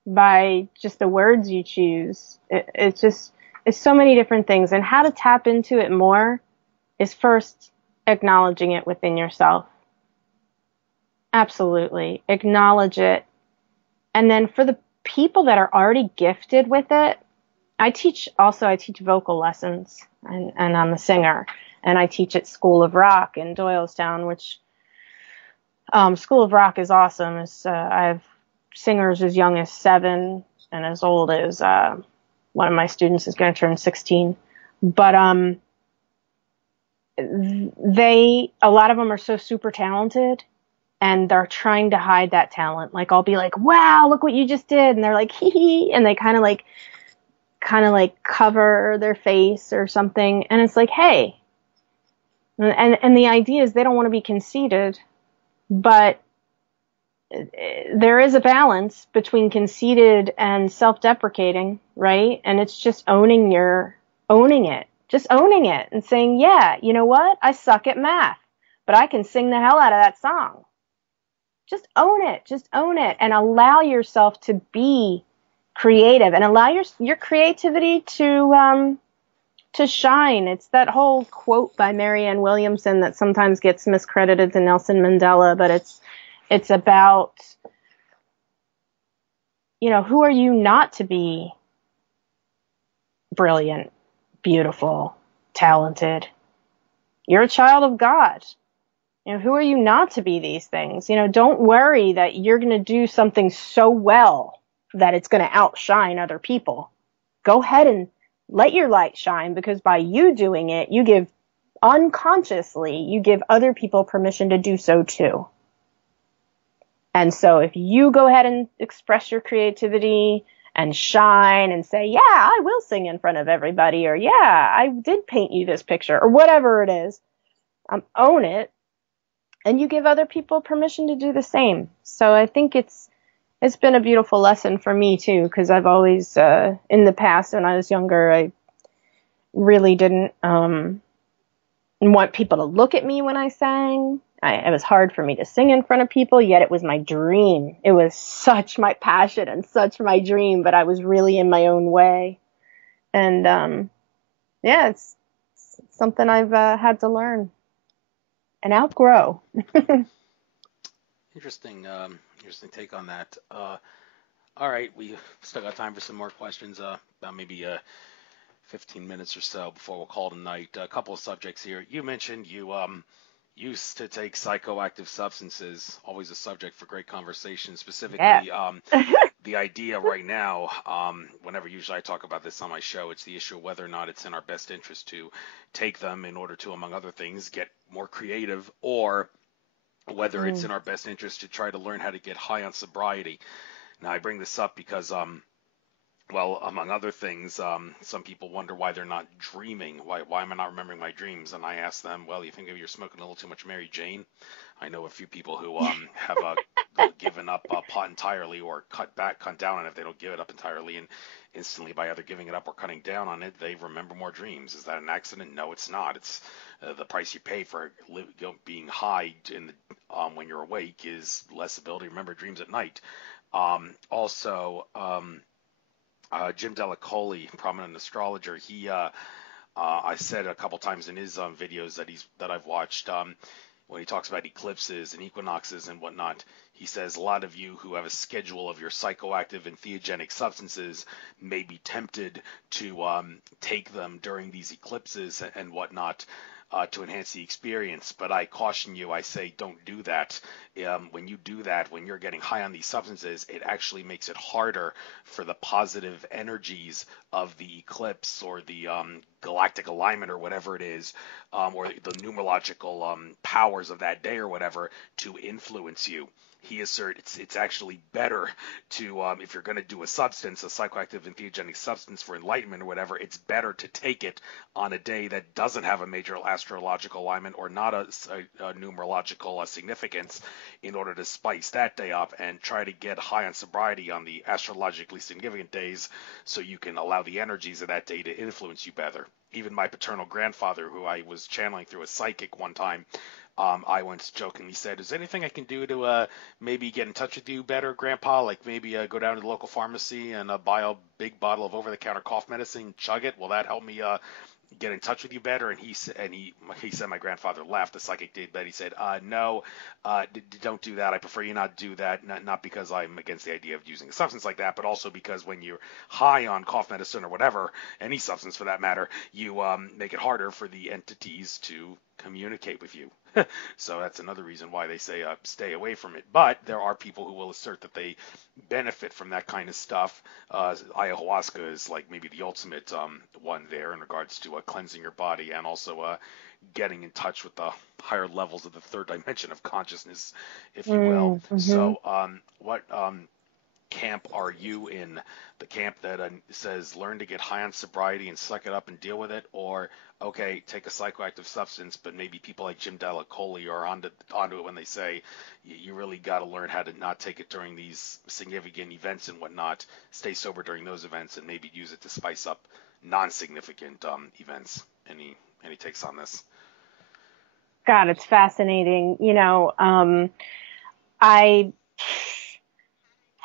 by just the words you choose. It's so many different things, and how to tap into it more is first acknowledging it within yourself. Absolutely. Acknowledge it. And then for the people that are already gifted with it, I teach vocal lessons, and I'm a singer, and I teach at School of Rock in Doylestown, which School of Rock is awesome. I have singers as young as 7 and as old as one of my students is going to turn 16. But a lot of them are so super talented, and they're trying to hide that talent. Like, I'll be like, "Wow, look what you just did," and they're like, "Hee hee," and they kind of like cover their face or something. And it's like, hey, and the idea is they don't want to be conceited, but there is a balance between conceited and self-deprecating, right? And it's just owning it, just owning it and saying, yeah, you know what? I suck at math, but I can sing the hell out of that song. Just own it and allow yourself to be creative and allow your creativity to shine. It's that whole quote by Marianne Williamson that sometimes gets miscredited to Nelson Mandela, but it's about, who are you not to be brilliant, beautiful, talented? You're a child of God. Who are you not to be these things? Don't worry that you're going to do something so well that it's going to outshine other people. Go ahead and let your light shine, because by you doing it, you give other people permission to do so too. And so if you go ahead and express your creativity and shine and say, yeah, I will sing in front of everybody, or yeah, I did paint you this picture, or whatever it is, own it. And you give other people permission to do the same. So I think it's been a beautiful lesson for me too, because I've always, in the past when I was younger, I really didn't want people to look at me when I sang. It was hard for me to sing in front of people, yet it was my dream. It was such my passion and such my dream, but I was really in my own way. And yeah, it's something I've had to learn and outgrow. Interesting, interesting take on that. All right, we still got time for some more questions. About maybe 15 minutes or so before we'll call it a night. A couple of subjects here. You mentioned you used to take psychoactive substances, always a subject for great conversation. Yes. Specifically, the idea right now, whenever usually I talk about this on my show, it's the issue of whether or not it's in our best interest to take them in order to, among other things, get more creative, or whether it's Mm. in our best interest to try to learn how to get high on sobriety. Now, I bring this up because well, among other things, some people wonder why they're not dreaming. Why am I not remembering my dreams? And I ask them, well, you think maybe you're smoking a little too much Mary Jane? I know a few people who have given up pot entirely, or cut down on it. They don't give it up entirely, and instantly by either giving it up or cutting down on it, they remember more dreams. Is that an accident? No, it's not. It's the price you pay for being high when you're awake is less ability to remember dreams at night. Also, Jim Delacoli, prominent astrologer, I said a couple times in his videos that I've watched, when he talks about eclipses and equinoxes and whatnot, he says a lot of you who have a schedule of your psychoactive and theogenic substances may be tempted to take them during these eclipses and whatnot, to enhance the experience. But I caution you, I say don't do that. When you do that, when you're getting high on these substances, it actually makes it harder for the positive energies of the eclipse, or the galactic alignment, or whatever it is, or the numerological powers of that day or whatever, to influence you. He asserts it's actually better to, if you're going to do a substance, a psychoactive and theogenic substance for enlightenment or whatever, it's better to take it on a day that doesn't have a major astrological alignment, or not a numerological significance, in order to spice that day up and try to get high on sobriety on the astrologically significant days, so you can allow the energies of that day to influence you better. Even my paternal grandfather, who I was channeling through a psychic one time, I once jokingly said, "Is there anything I can do to maybe get in touch with you better, Grandpa? Like maybe go down to the local pharmacy and buy a big bottle of over-the-counter cough medicine, chug it. Will that help me get in touch with you better?" And he said, my grandfather laughed, the psychic did, but he said, "No, don't do that. I prefer you not do that. Not because I'm against the idea of using a substance like that, but also because when you're high on cough medicine or whatever, any substance for that matter, you make it harder for the entities to communicate with you." So that's another reason why they say stay away from it. But there are people who will assert that they benefit from that kind of stuff. Ayahuasca is like maybe the ultimate one there, in regards to cleansing your body, and also getting in touch with the higher levels of the third dimension of consciousness, if you will. Mm-hmm. So what camp are you in? The camp that says learn to get high on sobriety and suck it up and deal with it, or okay, take a psychoactive substance, but maybe people like Jim Delacoli are onto it when they say you really got to learn how to not take it during these significant events and whatnot, stay sober during those events, and maybe use it to spice up non-significant events. Any takes on this? God, it's fascinating. I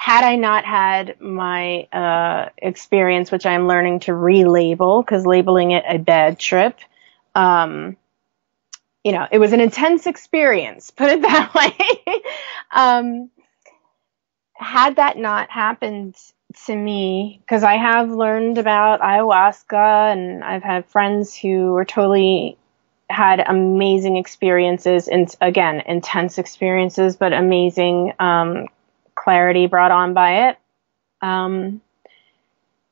had I not had my experience, which I'm learning to relabel, because labeling it a bad trip, um, it was an intense experience, put it that way. um, had that not happened to me, because I have learned about ayahuasca, and I've had friends who were totally had amazing experiences, and again, intense experiences, but amazing clarity brought on by it.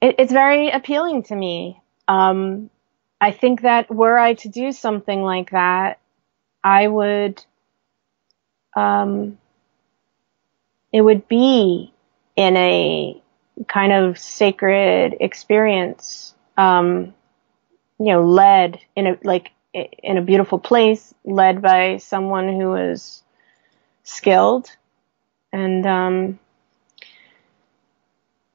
It's very appealing to me. I think that were I to do something like that, I would, it would be in a kind of sacred experience, led in a beautiful place, led by someone who is skilled. And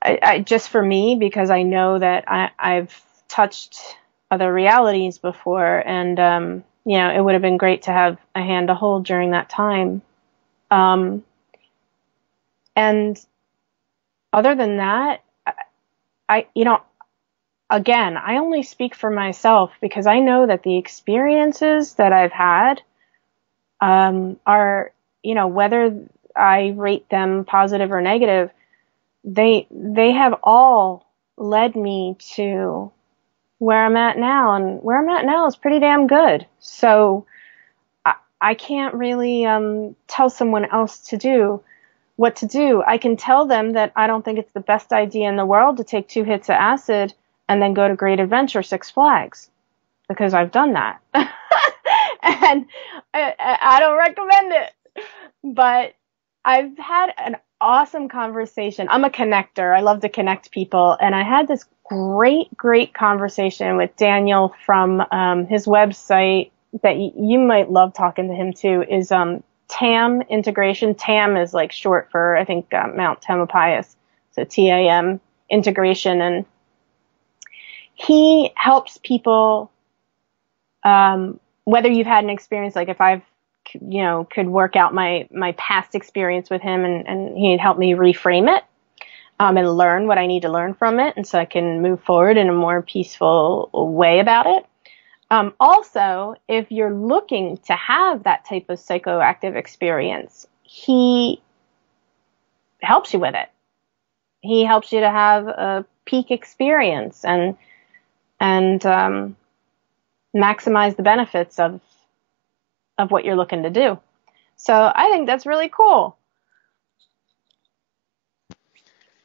I just, for me, because I know that I've touched other realities before, and it would have been great to have a hand to hold during that time. And other than that, I again, I only speak for myself because I know that the experiences that I've had are, whether I rate them positive or negative, they have all led me to where I'm at now, and where I'm at now is pretty damn good. So I can't really tell someone else what to do. I can tell them that I don't think it's the best idea in the world to take 2 hits of acid and then go to Great Adventure, Six Flags, because I've done that. And I don't recommend it. But I've had an awesome conversation. I'm a connector. I love to connect people. And I had this great conversation with Daniel from his website that you might love talking to him too, is TAM integration. TAM is like short for, I think, Mount Tamalpais. So TAM integration. And he helps people, whether you've had an experience, like if I've, could work out my past experience with him, and he'd help me reframe it, and learn what I need to learn from it. And so I can move forward in a more peaceful way about it. Also, if you're looking to have that type of psychoactive experience, he helps you with it. He helps you to have a peak experience and maximize the benefits of what you're looking to do. So I think that's really cool.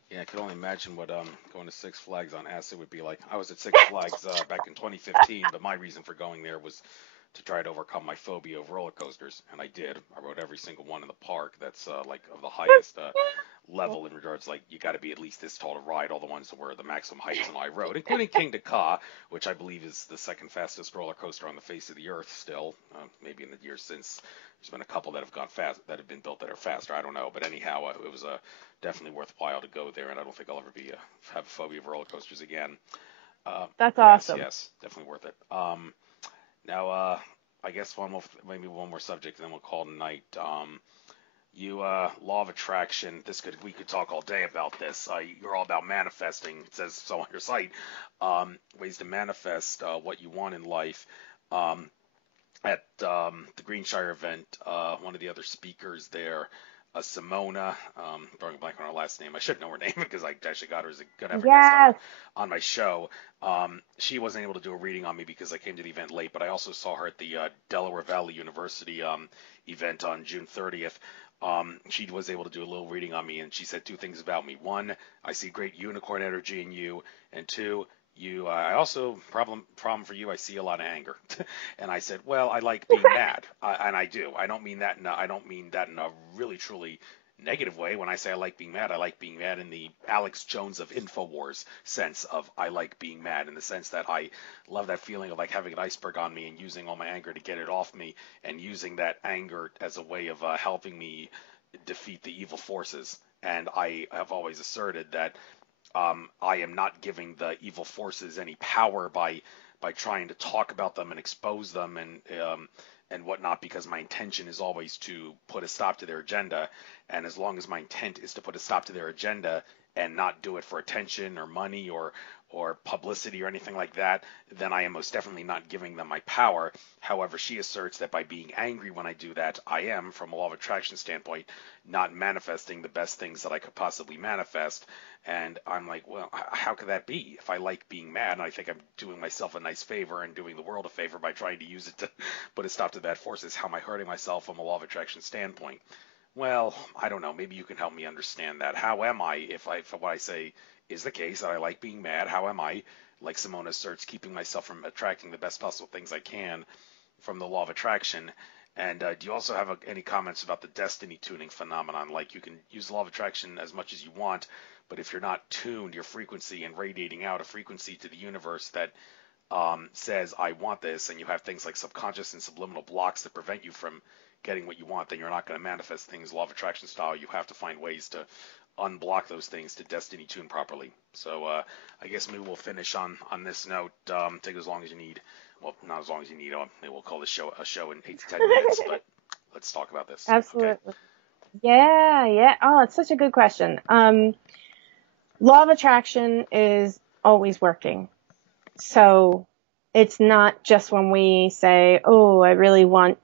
Yeah, I could only imagine what going to Six Flags on acid would be like. I was at Six Flags back in 2015, but my reason for going there was to try to overcome my phobia of roller coasters, and I did. I rode every single one in the park. That's like of the highest level in regards, like you got to be at least this tall to ride all the ones that were the maximum heights on I rode, including King Ka, which I believe is the second fastest roller coaster on the face of the earth still. Maybe in the years since, there's been a couple that have gone fast, that have been built that are faster. I don't know, but anyhow, it was definitely worthwhile to go there, and I don't think I'll ever have a phobia of roller coasters again. That's awesome. Yes, definitely worth it. Now, I guess maybe one more subject, and then we'll call it a night. Law of attraction. We could talk all day about this. You're all about manifesting. It says so on your site. Ways to manifest what you want in life. At the Greenshire event, one of the other speakers there, Simona, drawing a blank on her last name. I should know her name because I actually got her as a good guest on my show. She wasn't able to do a reading on me because I came to the event late, but I also saw her at the Delaware Valley University event on June 30th. She was able to do a little reading on me, and she said 2 things about me. 1, I see great unicorn energy in you, and 2, I also, problem for you, I see a lot of anger. And I said, well, I like being mad, and I do. I don't mean that in a really truly negative way. When I say I like being mad in the Alex Jones of InfoWars sense of I like being mad, in the sense that I love that feeling of like having an iceberg on me and using all my anger to get it off me, and using that anger as a way of helping me defeat the evil forces. And I have always asserted that I am not giving the evil forces any power by trying to talk about them and expose them and whatnot, because my intention is always to put a stop to their agenda. And as long as my intent is to put a stop to their agenda and not do it for attention or money or publicity or anything like that, then I am most definitely not giving them my power. However, she asserts that by being angry when I do that, I am, from a law of attraction standpoint, not manifesting the best things that I could possibly manifest. And I'm like, well, how could that be? If I like being mad, and I think I'm doing myself a nice favor and doing the world a favor by trying to use it to put a stop to bad forces, how am I hurting myself from a law of attraction standpoint? Well, I don't know. Maybe you can help me understand that. How am I, if what I say is the case, that I like being mad, how am I, like Simona asserts, keeping myself from attracting the best possible things I can from the law of attraction? And do you also have any comments about the destiny tuning phenomenon? Like, you can use the law of attraction as much as you want, but if you're not tuned your frequency and radiating out a frequency to the universe that says, I want this, and you have things like subconscious and subliminal blocks that prevent you from getting what you want, then you're not going to manifest things law of attraction style. You have to find ways to unblock those things to destiny tune properly. So I guess maybe we'll finish on this note. Take as long as you need. Well, not as long as you need. Maybe we'll call this show a show in 8 to 10 minutes, but let's talk about this. Absolutely. Okay. Yeah. Oh, it's such a good question. Law of attraction is always working. So it's not just when we say, oh, I really want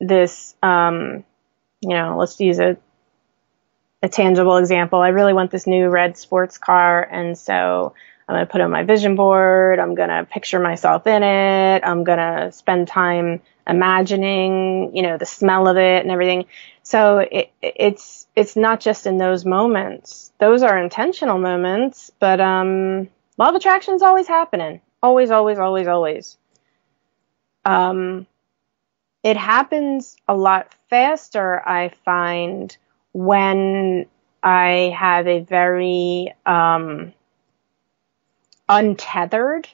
this, let's use a tangible example. I really want this new red sports car. And so I'm going to put it on my vision board. I'm going to picture myself in it. I'm going to spend time imagining, the smell of it and everything. So it's not just in those moments. Those are intentional moments, but, law of attraction is always happening. Always, always, always, always. It happens a lot faster, I find, when I have a very untethered,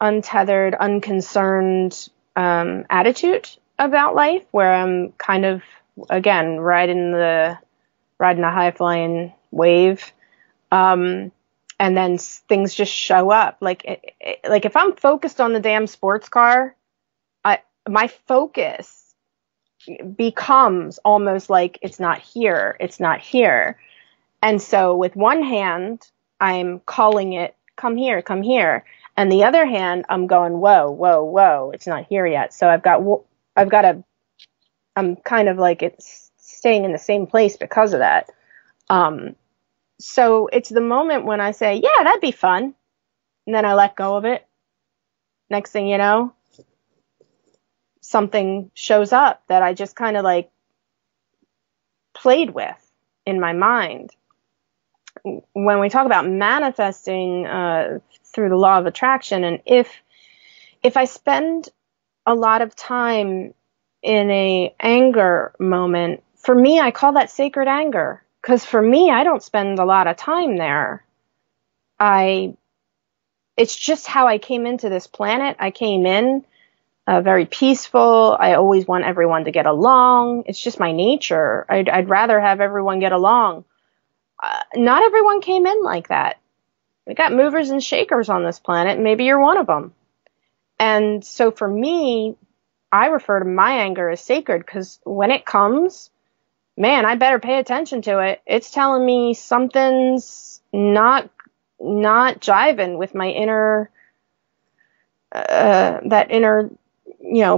unconcerned attitude about life, where I'm kind of, again, riding a high flying wave. And then things just show up. Like if I'm focused on the damn sports car, my focus becomes almost like it's not here. It's not here. And so with one hand, I'm calling it, come here, come here. And the other hand, I'm going, whoa, whoa, whoa, it's not here yet. So I'm kind of like it's staying in the same place because of that. So it's the moment when I say, yeah, that'd be fun. And then I let go of it. Next thing you know, something shows up that I just kind of like played with in my mind. When we talk about manifesting through the law of attraction, and if I spend a lot of time in a anger moment, for me, I call that sacred anger. Because for me, I don't spend a lot of time there. It's just how I came into this planet. I came in very peaceful. I always want everyone to get along. It's just my nature. I'd rather have everyone get along. Not everyone came in like that. We got movers and shakers on this planet. Maybe you're one of them. And so for me, I refer to my anger as sacred because when it comes, man, I better pay attention to it. It's telling me something's not jiving with my inner, that inner,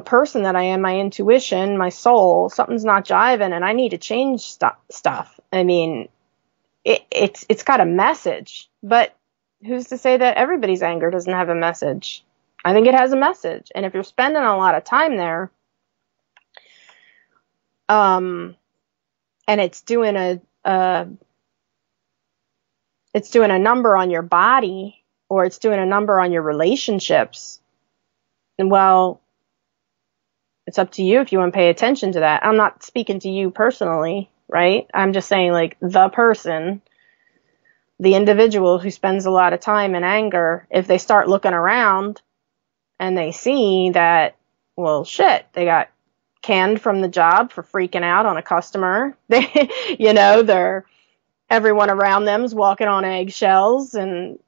person that I am, my intuition, my soul. Something's not jiving, and I need to change stuff. I mean, it's got a message, but who's to say that everybody's anger doesn't have a message? I think it has a message, and if you're spending a lot of time there, and it's doing a number on your body, or it's doing a number on your relationships, and well, it's up to you if you want to pay attention to that. I'm not speaking to you personally, right? I'm just saying like the person, the individual who spends a lot of time in anger, if they start looking around and they see that, well, shit, they got canned from the job for freaking out on a customer. They're everyone around them's walking on eggshells, and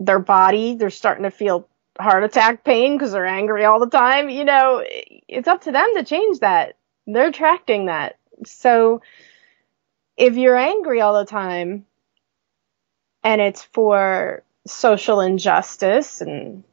their body, they're starting to feel heart attack pain because they're angry all the time. It's up to them to change that. They're attracting that. So if you're angry all the time and it's for social injustice and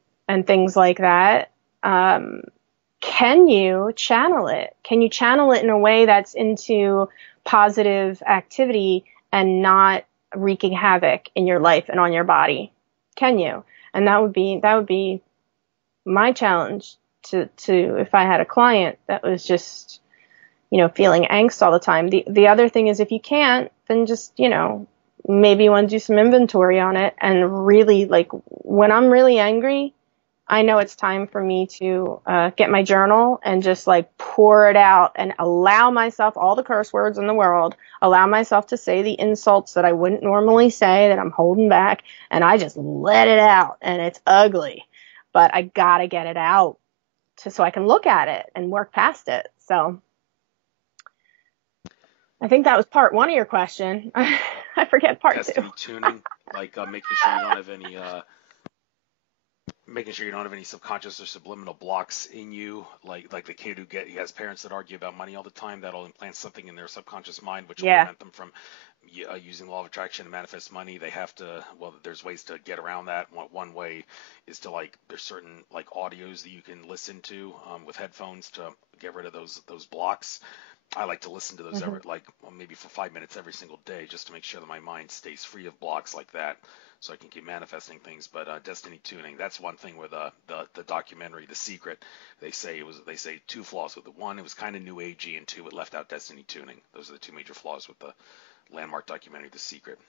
things like that, can you channel it? Can you channel it in a way that's into positive activity and not wreaking havoc in your life and on your body? Can you? And that would be my challenge to if I had a client that was just, feeling angst all the time. The other thing is if you can't, then just, maybe you want to do some inventory on it and really like when I'm really angry, I know it's time for me to get my journal and just like pour it out and allow myself all the curse words in the world, allow myself to say the insults that I wouldn't normally say that I'm holding back, and I just let it out, and it's ugly, but I gotta get it out so I can look at it and work past it. So I think that was part one of your question. I forget part two. Destiny tuning, like making sure you don't have any making sure you don't have any subconscious or subliminal blocks in you, like the kid he has parents that argue about money all the time. That'll implant something in their subconscious mind, which will Yeah. prevent them from using the law of attraction to manifest money. They have to, well, there's ways to get around that. One way is to, like, there's certain like audios that you can listen to with headphones to get rid of those blocks. I like to listen to those Hmm. every, like, maybe for 5 minutes every single day, just to make sure that my mind stays free of blocks like that, so I can keep manifesting things. But destiny tuning, that's one thing with the documentary, The Secret. They say two flaws with it. One, it was kind of new agey, and two, it left out destiny tuning. Those are the two major flaws with the landmark documentary, The Secret.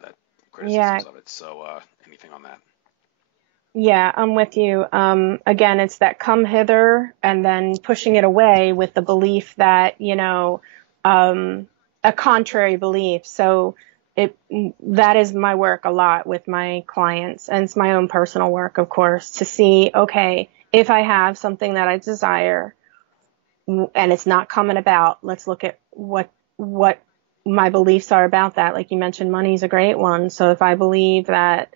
That Yeah. criticisms of it. So anything on that? Yeah, I'm with you. Again, it's that come hither and then pushing it away with the belief that, a contrary belief. So that is my work a lot with my clients, and it's my own personal work, of course, to see, okay, if I have something that I desire and it's not coming about, let's look at what my beliefs are about that. Like you mentioned, money is a great one. So if I believe that,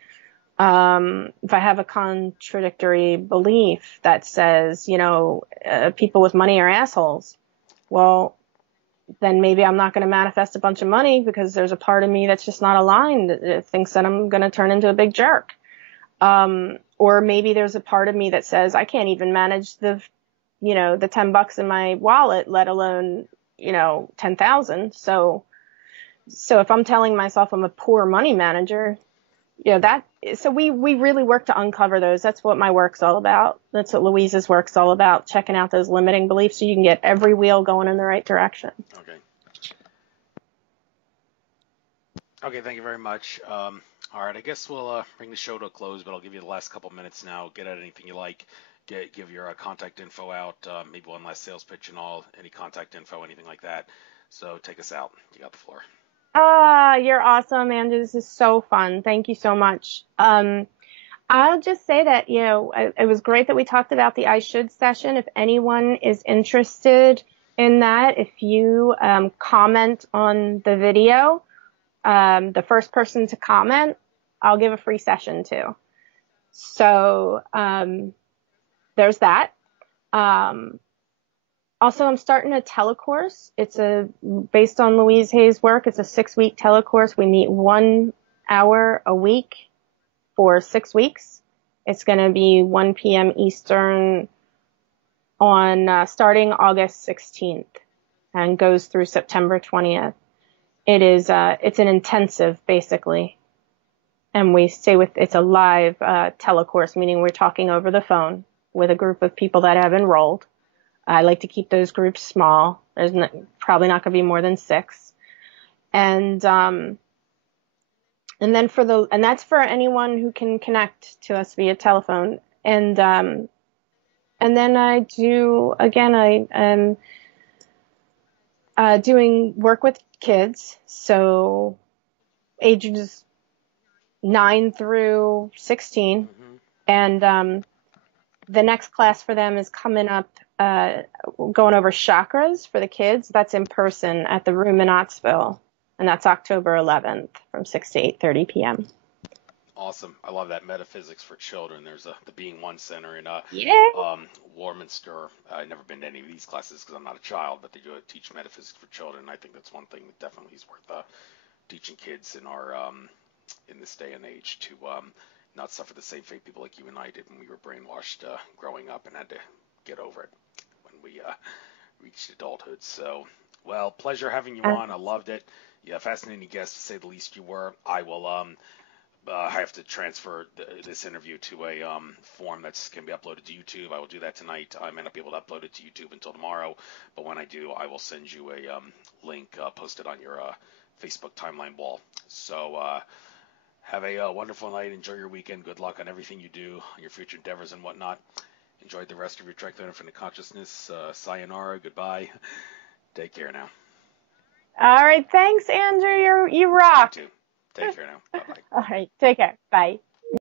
if I have a contradictory belief that says, people with money are assholes, well, then maybe I'm not going to manifest a bunch of money because there's a part of me that's just not aligned. It thinks that I'm going to turn into a big jerk. Or maybe there's a part of me that says I can't even manage the $10 in my wallet, let alone, 10,000. So if I'm telling myself I'm a poor money manager, so we really work to uncover those. That's what my work's all about. That's what Louise's work's all about, checking out those limiting beliefs so you can get every wheel going in the right direction. Okay. Okay, thank you very much. All right, I guess we'll bring the show to a close, but I'll give you the last couple minutes now. Get at anything you like. Give your contact info out. Maybe one last sales pitch and all. Any contact info, anything like that. So take us out. You got the floor. You're awesome, Andrew. This is so fun. Thank you so much. I'll just say that, it was great that we talked about the I Should session. If anyone is interested in that, if you comment on the video, the first person to comment, I'll give a free session to. So there's that. Also, I'm starting a telecourse. It's based on Louise Hay's work. It's a 6-week telecourse. We meet 1 hour a week for 6 weeks. It's going to be 1 p.m. Eastern on starting August 16th and goes through September 20th. It's an intensive, basically. And it's a live telecourse, meaning we're talking over the phone with a group of people that have enrolled. I like to keep those groups small. There's probably not going to be more than 6. And then and that's for anyone who can connect to us via telephone. And then I am doing work with kids. So ages 9 through 16. Mm-hmm. And, the next class for them is coming up, going over chakras for the kids. That's in person at the room in Ottsville. And that's October 11th from 6 to 8:30 p.m. Awesome. I love that. Metaphysics for children. There's the Being One Center in Warminster. I've never been to any of these classes because I'm not a child, but they do teach metaphysics for children. I think that's one thing that definitely is worth teaching kids in our in this day and age to not suffer the same fate people like you and I did when we were brainwashed growing up and had to get over it when we reached adulthood. So, well, pleasure having you on. I loved it. Yeah, fascinating guest to say the least you were. I will I have to transfer this interview to a form that can be uploaded to YouTube. I will do that tonight. I may not be able to upload it to YouTube until tomorrow, but when I do, I will send you a link posted on your Facebook timeline wall. So have a wonderful night. Enjoy your weekend. Good luck on everything you do, on your future endeavors and whatnot. Enjoy the rest of your trek to infinite consciousness. Sayonara. Goodbye. Take care now. All right. Thanks, Andrew. You rock. You too. Take care now. Bye-bye. All right. Take care. Bye.